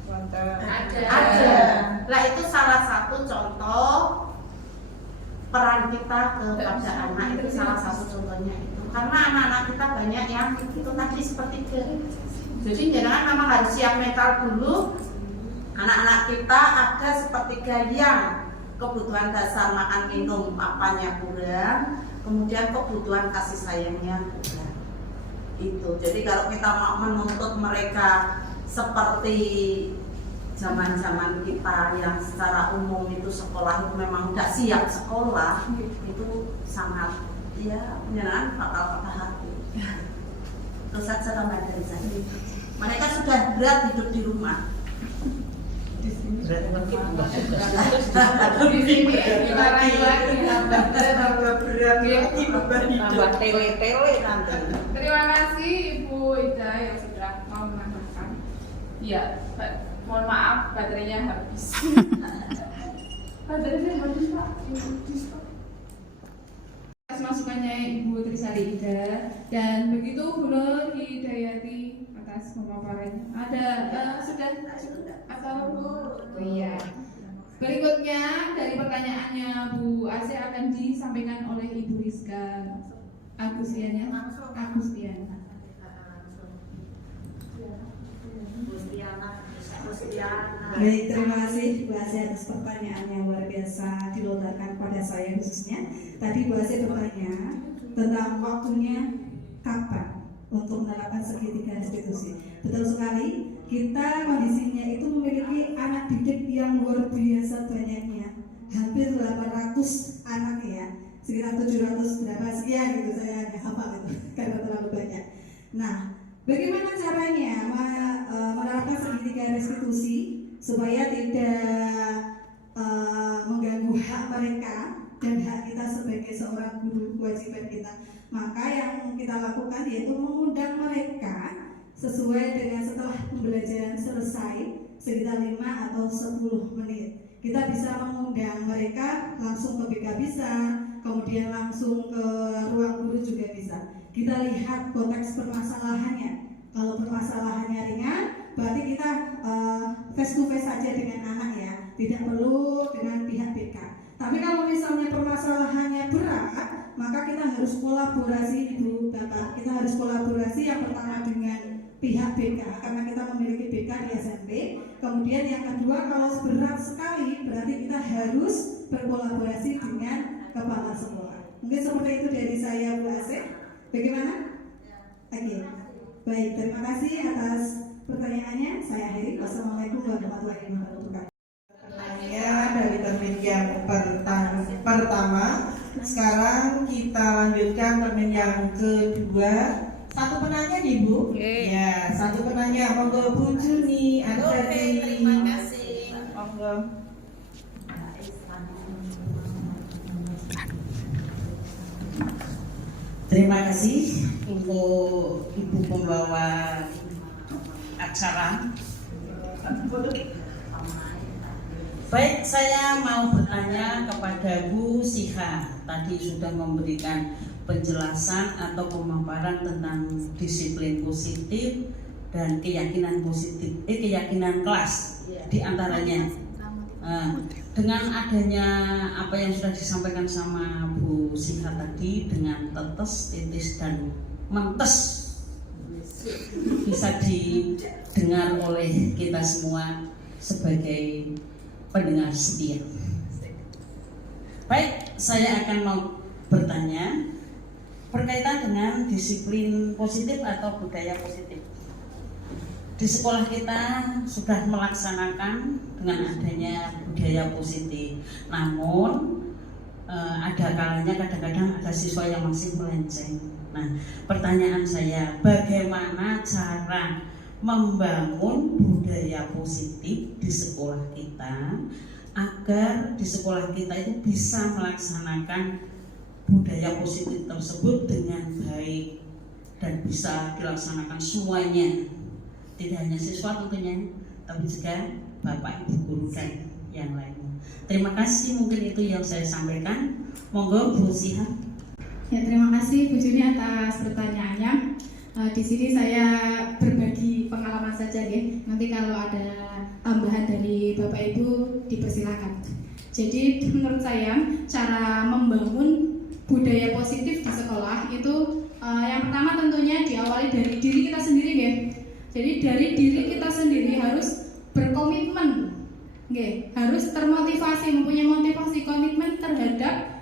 Ada. Lah itu salah satu contoh peran kita kepada anak, itu salah satu contohnya itu. Karena anak-anak kita banyak yang itu tadi sepertiga. Jadi jangan memang harus siap mental dulu. Anak-anak kita ada sepertiga yang kebutuhan dasar makan minum papannya kurang, kemudian kebutuhan kasih sayangnya kurang. Itu. Jadi kalau kita mau menuntut mereka seperti zaman-zaman kita yang secara umum itu sekolah itu memang udah siap sekolah, itu sangat ya menyenangkan, bakal patah hati. Terus saja tambah dari saya. Mereka sudah berat hidup di rumah. Di sini dimarahin lagi. Tambah tele-tele nanti. Terima kasih Ibu Ida yang sudah mau menambahkan. Iya, mohon maaf baterainya habis. Baterainya habis Pak. Atas masukannya Ibu Trisari Ida dan begitu Bu Nur Hidayati atas pemaparannya. Ada sudah atau iya. Berikutnya dari pertanyaannya Bu Ase akan disampaikan oleh Ibu Rizka Agustiana. Baik, terima kasih Bu Ase atas pertanyaan yang luar biasa dilontarkan pada saya khususnya. Tadi Bu Ase bertanya tentang waktunya kapan untuk menerapkan segitiga restitusi. Betul sekali, kita kondisinya itu memiliki anak didik yang luar biasa banyaknya, hampir 800 anak ya, sekitar 700 berapa sekian gitu, saya nggak hafal itu karena terlalu banyak. Nah, bagaimana caranya menerapkan segitiga restitusi supaya tidak mengganggu hak mereka dan hak kita sebagai seorang guru, kewajiban kita? Maka yang kita lakukan yaitu mengundang mereka sesuai dengan setelah pembelajaran selesai sekitar 5 atau 10 menit. Kita bisa mengundang mereka langsung ke BK bisa, kemudian langsung ke ruang guru juga bisa. Kita lihat konteks permasalahannya. Kalau permasalahannya ringan, berarti kita face to face saja dengan anak ya, tidak perlu dengan pihak BK. Tapi kalau misalnya permasalahannya berat, maka kita harus kolaborasi Ibu Bapak. Kita harus kolaborasi yang pertama dengan pihak BK karena kita memiliki BK di SMP. Kemudian yang kedua, kalau berat sekali berarti kita harus berkolaborasi dengan kepala sekolah. Mungkin seperti itu dari saya Bu Ase. Bagaimana? Oke. Baik, terima kasih atas pertanyaannya. Saya akhiri. Wassalamualaikum warahmatullahi wabarakatuh. Pertanyaan dari termin yang pertama. Sekarang kita lanjutkan termin yang kedua. Satu penanya nih Bu. Ya, satu penanya. Monggo Bu Juni. Terima kasih. Monggo. Terima kasih untuk Ibu pembawa acara. Baik, saya mau bertanya kepada Bu Siha. Tadi sudah memberikan penjelasan atau pemaparan tentang disiplin positif dan keyakinan positif, keyakinan kelas di antaranya. Dengan adanya apa yang sudah disampaikan sama Bu Siha tadi, dengan tetes, titis, dan mentes bisa didengar oleh kita semua sebagai pendengar setia. Baik, saya akan mau bertanya berkaitan dengan disiplin positif atau budaya positif. Di sekolah kita sudah melaksanakan dengan adanya budaya positif. Namun ada kalanya kadang-kadang ada siswa yang masih melenceng. Nah, pertanyaan saya, bagaimana cara membangun budaya positif di sekolah kita agar di sekolah kita itu bisa melaksanakan budaya positif tersebut dengan baik dan bisa dilaksanakan semuanya, tidak hanya siswa tentunya, tapi juga Bapak Ibu guru dan yang lainnya. Terima kasih, mungkin itu yang saya sampaikan. Monggo Bu Siha. Ya, terima kasih Bu Juni atas pertanyaannya. Di sini saya berbagi pengalaman saja ya. Nanti kalau ada tambahan dari Bapak Ibu dipersilakan. Jadi menurut saya cara membangun budaya positif di sekolah itu yang pertama tentunya diawali dari diri kita sendiri ya. Jadi dari diri kita sendiri harus berkomitmen, harus termotivasi, mempunyai motivasi komitmen terhadap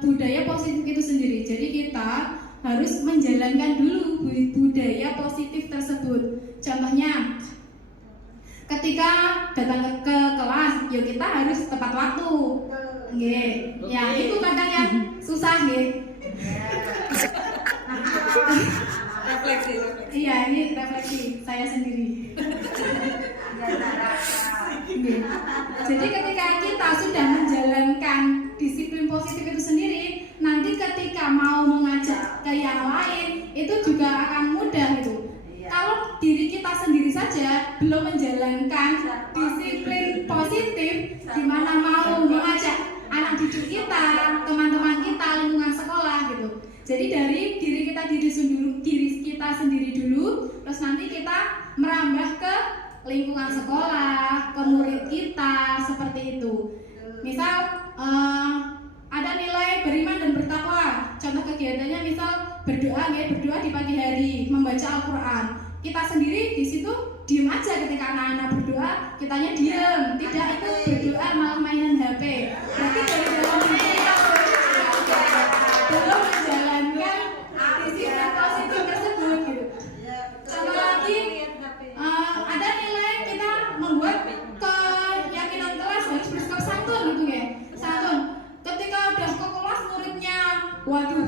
budaya positif itu sendiri. Jadi kita harus menjalankan dulu budaya positif tersebut. Contohnya, ketika datang ke kelas, ya kita harus tepat waktu. Ya itu kadang yang susah Refleksi. Iya, ini refleksi saya sendiri. Jadi ketika kita sudah menjalankan disiplin positif itu sendiri, nanti ketika mau mengajak ke yang lain itu juga akan mudah gitu. Kalau diri kita sendiri saja belum menjalankan disiplin positif, gimana mau mengajak anak didik kita, teman-teman kita, lingkungan sekolah gitu. Jadi dari diri kita sendiri dulu, terus nanti kita merambah ke lingkungan sekolah, ke murid kita, seperti itu. Misal ada nilai beriman dan bertakwa. Contoh kegiatannya misal berdoa di pagi hari, membaca Al-Quran. Kita sendiri di situ diem aja ketika anak-anak berdoa, kitanya diem, tidak ikut berdoa malah mainan HP. Berarti dari dalam diri kita belum menjalankan disiplin positif tersebut gitu. Contoh lagi, ada nilai kita membuat keyakinan kelas harus bersikap santun gitu ya. Santun. Ketika udah ke kelas muridnya, waduh,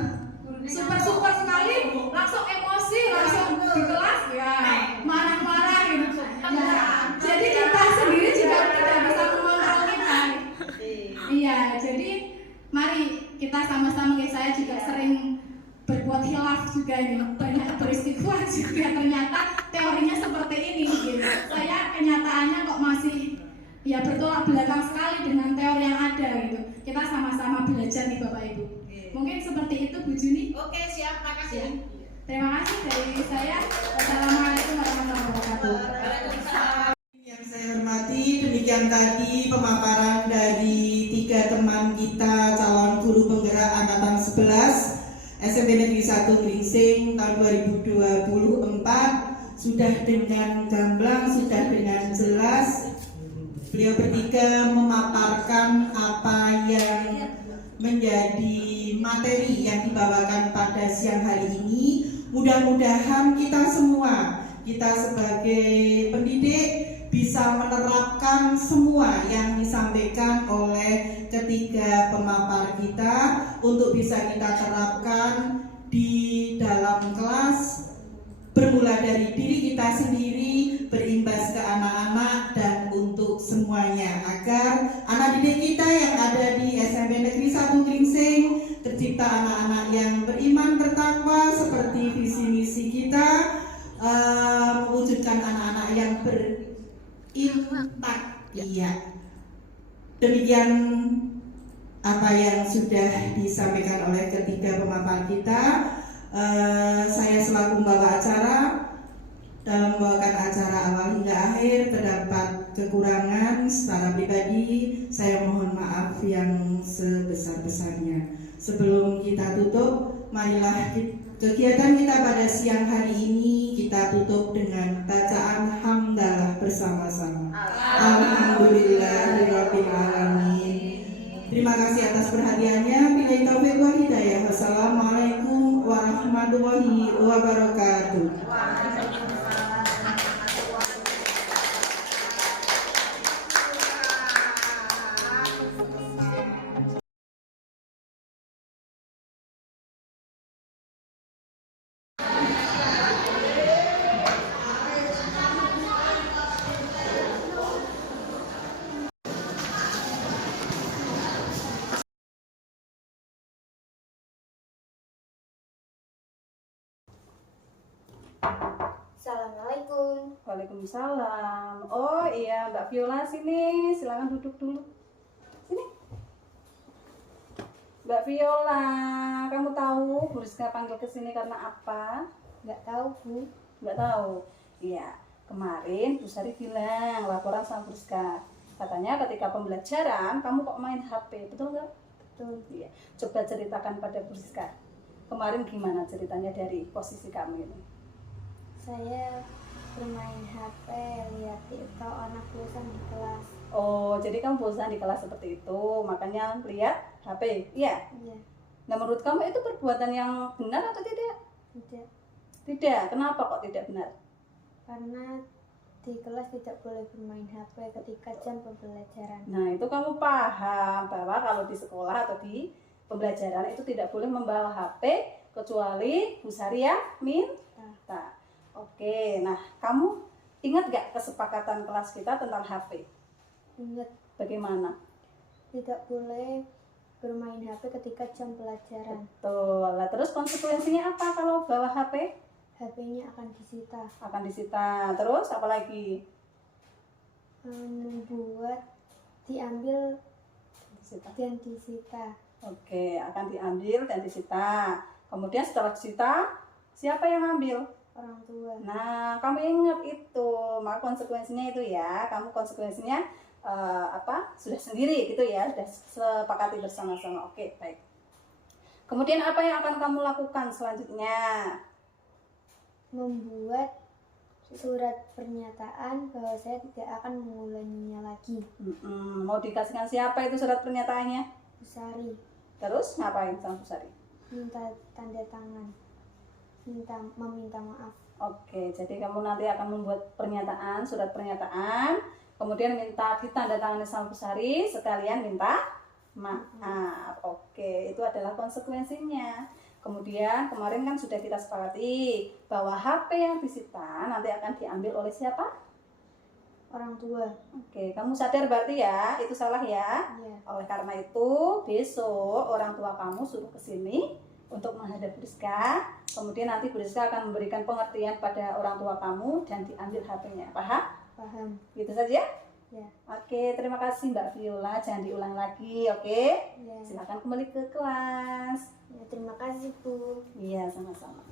super sekali, langsung emosi, langsung di kelas ya marah-marah gitu. Jadi kita sendiri juga tidak bisa mengontrol kita. Iya, jadi mari kita sama-sama guys, saya juga sering berbuat hilaf juga ini, banyak peristiwa juga ternyata teorinya seperti ini gitu. Saya kenyataannya kok masih ya bertolak belakang sekali dengan teori yang ada gitu. Kita sama-sama belajar nih Bapak Ibu. Mungkin seperti itu Bu Juni. Oke, siap, makasih. Ya. Terima kasih dari saya. Wassalamualaikum warahmatullahi wabarakatuh. Yang saya hormati, demikian tadi pemaparan dari 3 teman kita calon guru penggerak angkatan 11 SMP Negeri 1 Gringsing tahun 2024. Sudah dengan gamblang, sudah dengan jelas beliau bertiga memaparkan apa yang menjadi materi yang dibawakan pada siang hari ini. Mudah-mudahan kita semua, kita sebagai pendidik bisa menerapkan semua yang disampaikan oleh ketiga pemapar kita untuk bisa kita terapkan di dalam kelas, bermula dari diri kita sendiri, berimbas ke anak-anak dan untuk semuanya, agar anak didik kita yang ada di SMP Negeri 1 Gringsing tercipta anak-anak yang beriman bertakwa seperti visi misi kita, mewujudkan anak-anak yang berintak. Iya. Demikian apa yang sudah disampaikan oleh ketiga pemapar kita. Saya selaku pembawa acara dalam membawakan acara awal hingga akhir terdapat kekurangan secara pribadi, saya mohon maaf yang sebesar-besarnya. Sebelum kita tutup, marilah kegiatan kita pada siang hari ini kita tutup dengan bacaan hamdalah bersama-sama. Alhamdulillahirabbil alamin. Terima kasih atas perhatiannya. Billahi taufiq wal hidayah. Wassalamualaikum warahmatullahi wabarakatuh. Assalamualaikum. Waalaikumsalam. Oh iya, Mbak Viola sini, silakan duduk dulu. Sini. Mbak Viola, kamu tahu Bu Rizka panggil ke sini karena apa? Nggak tahu, Bu. Nggak tahu. Iya, kemarin Bu Sari bilang laporan sama Bu Rizka. Katanya ketika pembelajaran kamu kok main HP, betul nggak? Betul. Iya. Coba ceritakan pada Bu Rizka. Kemarin gimana ceritanya dari posisi kamu ini? Saya bermain HP, lihat TikTok anak bosan di kelas. Oh, jadi kamu bosan di kelas seperti itu, makanya lihat HP. Iya. Iya, Nah, menurut kamu itu perbuatan yang benar atau tidak? tidak. Tidak. Kenapa kok tidak benar? Karena di kelas tidak boleh bermain HP ketika jam pembelajaran. Nah, itu kamu paham bahwa kalau di sekolah atau di pembelajaran itu tidak boleh membawa HP kecuali Bu Sari yang minta. Oke, nah kamu ingat gak kesepakatan kelas kita tentang HP? Ingat, Bagaimana? tidak boleh bermain HP ketika jam pelajaran. Betul. Lah, terus konsekuensinya apa kalau bawa HP? HP-nya akan disita. Akan disita. Terus apa lagi? Membuat diambil Disita. dan disita. Oke, akan diambil dan disita. Kemudian setelah disita, siapa yang ambil? Orang tua. Nah, kamu ingat itu, maka konsekuensinya itu ya, kamu konsekuensinya sudah sendiri gitu ya, sudah sepakati bersama-sama. Oke, baik. Kemudian apa yang akan kamu lakukan selanjutnya? Membuat surat pernyataan bahwa saya tidak akan mengulanginya lagi. Mau dikasihkan siapa itu surat pernyataannya? Bu Sari, Terus ngapain sama Bu Sari? minta tanda tangan, meminta maaf. Oke, jadi kamu nanti akan membuat pernyataan, surat pernyataan, kemudian minta ditandatangani sama Bu Sari, sekalian minta maaf. Oke, itu adalah konsekuensinya. Kemudian kemarin kan sudah kita sepakati bahwa HP yang disita nanti akan diambil oleh siapa? Orang tua. Oke, kamu sadar berarti ya, itu salah ya? Iya. Oleh karena itu, besok orang tua kamu suruh ke sini untuk menghadap Bu Rizka. Kemudian nanti Bu Rizka akan memberikan pengertian pada orang tua kamu dan diambil HP-nya. Paham? Paham. Gitu saja? Ya. Oke, terima kasih Mbak Viola. Jangan diulang lagi, oke? Ya. Silakan kembali ke kelas. Ya, terima kasih, Bu. Iya, sama-sama.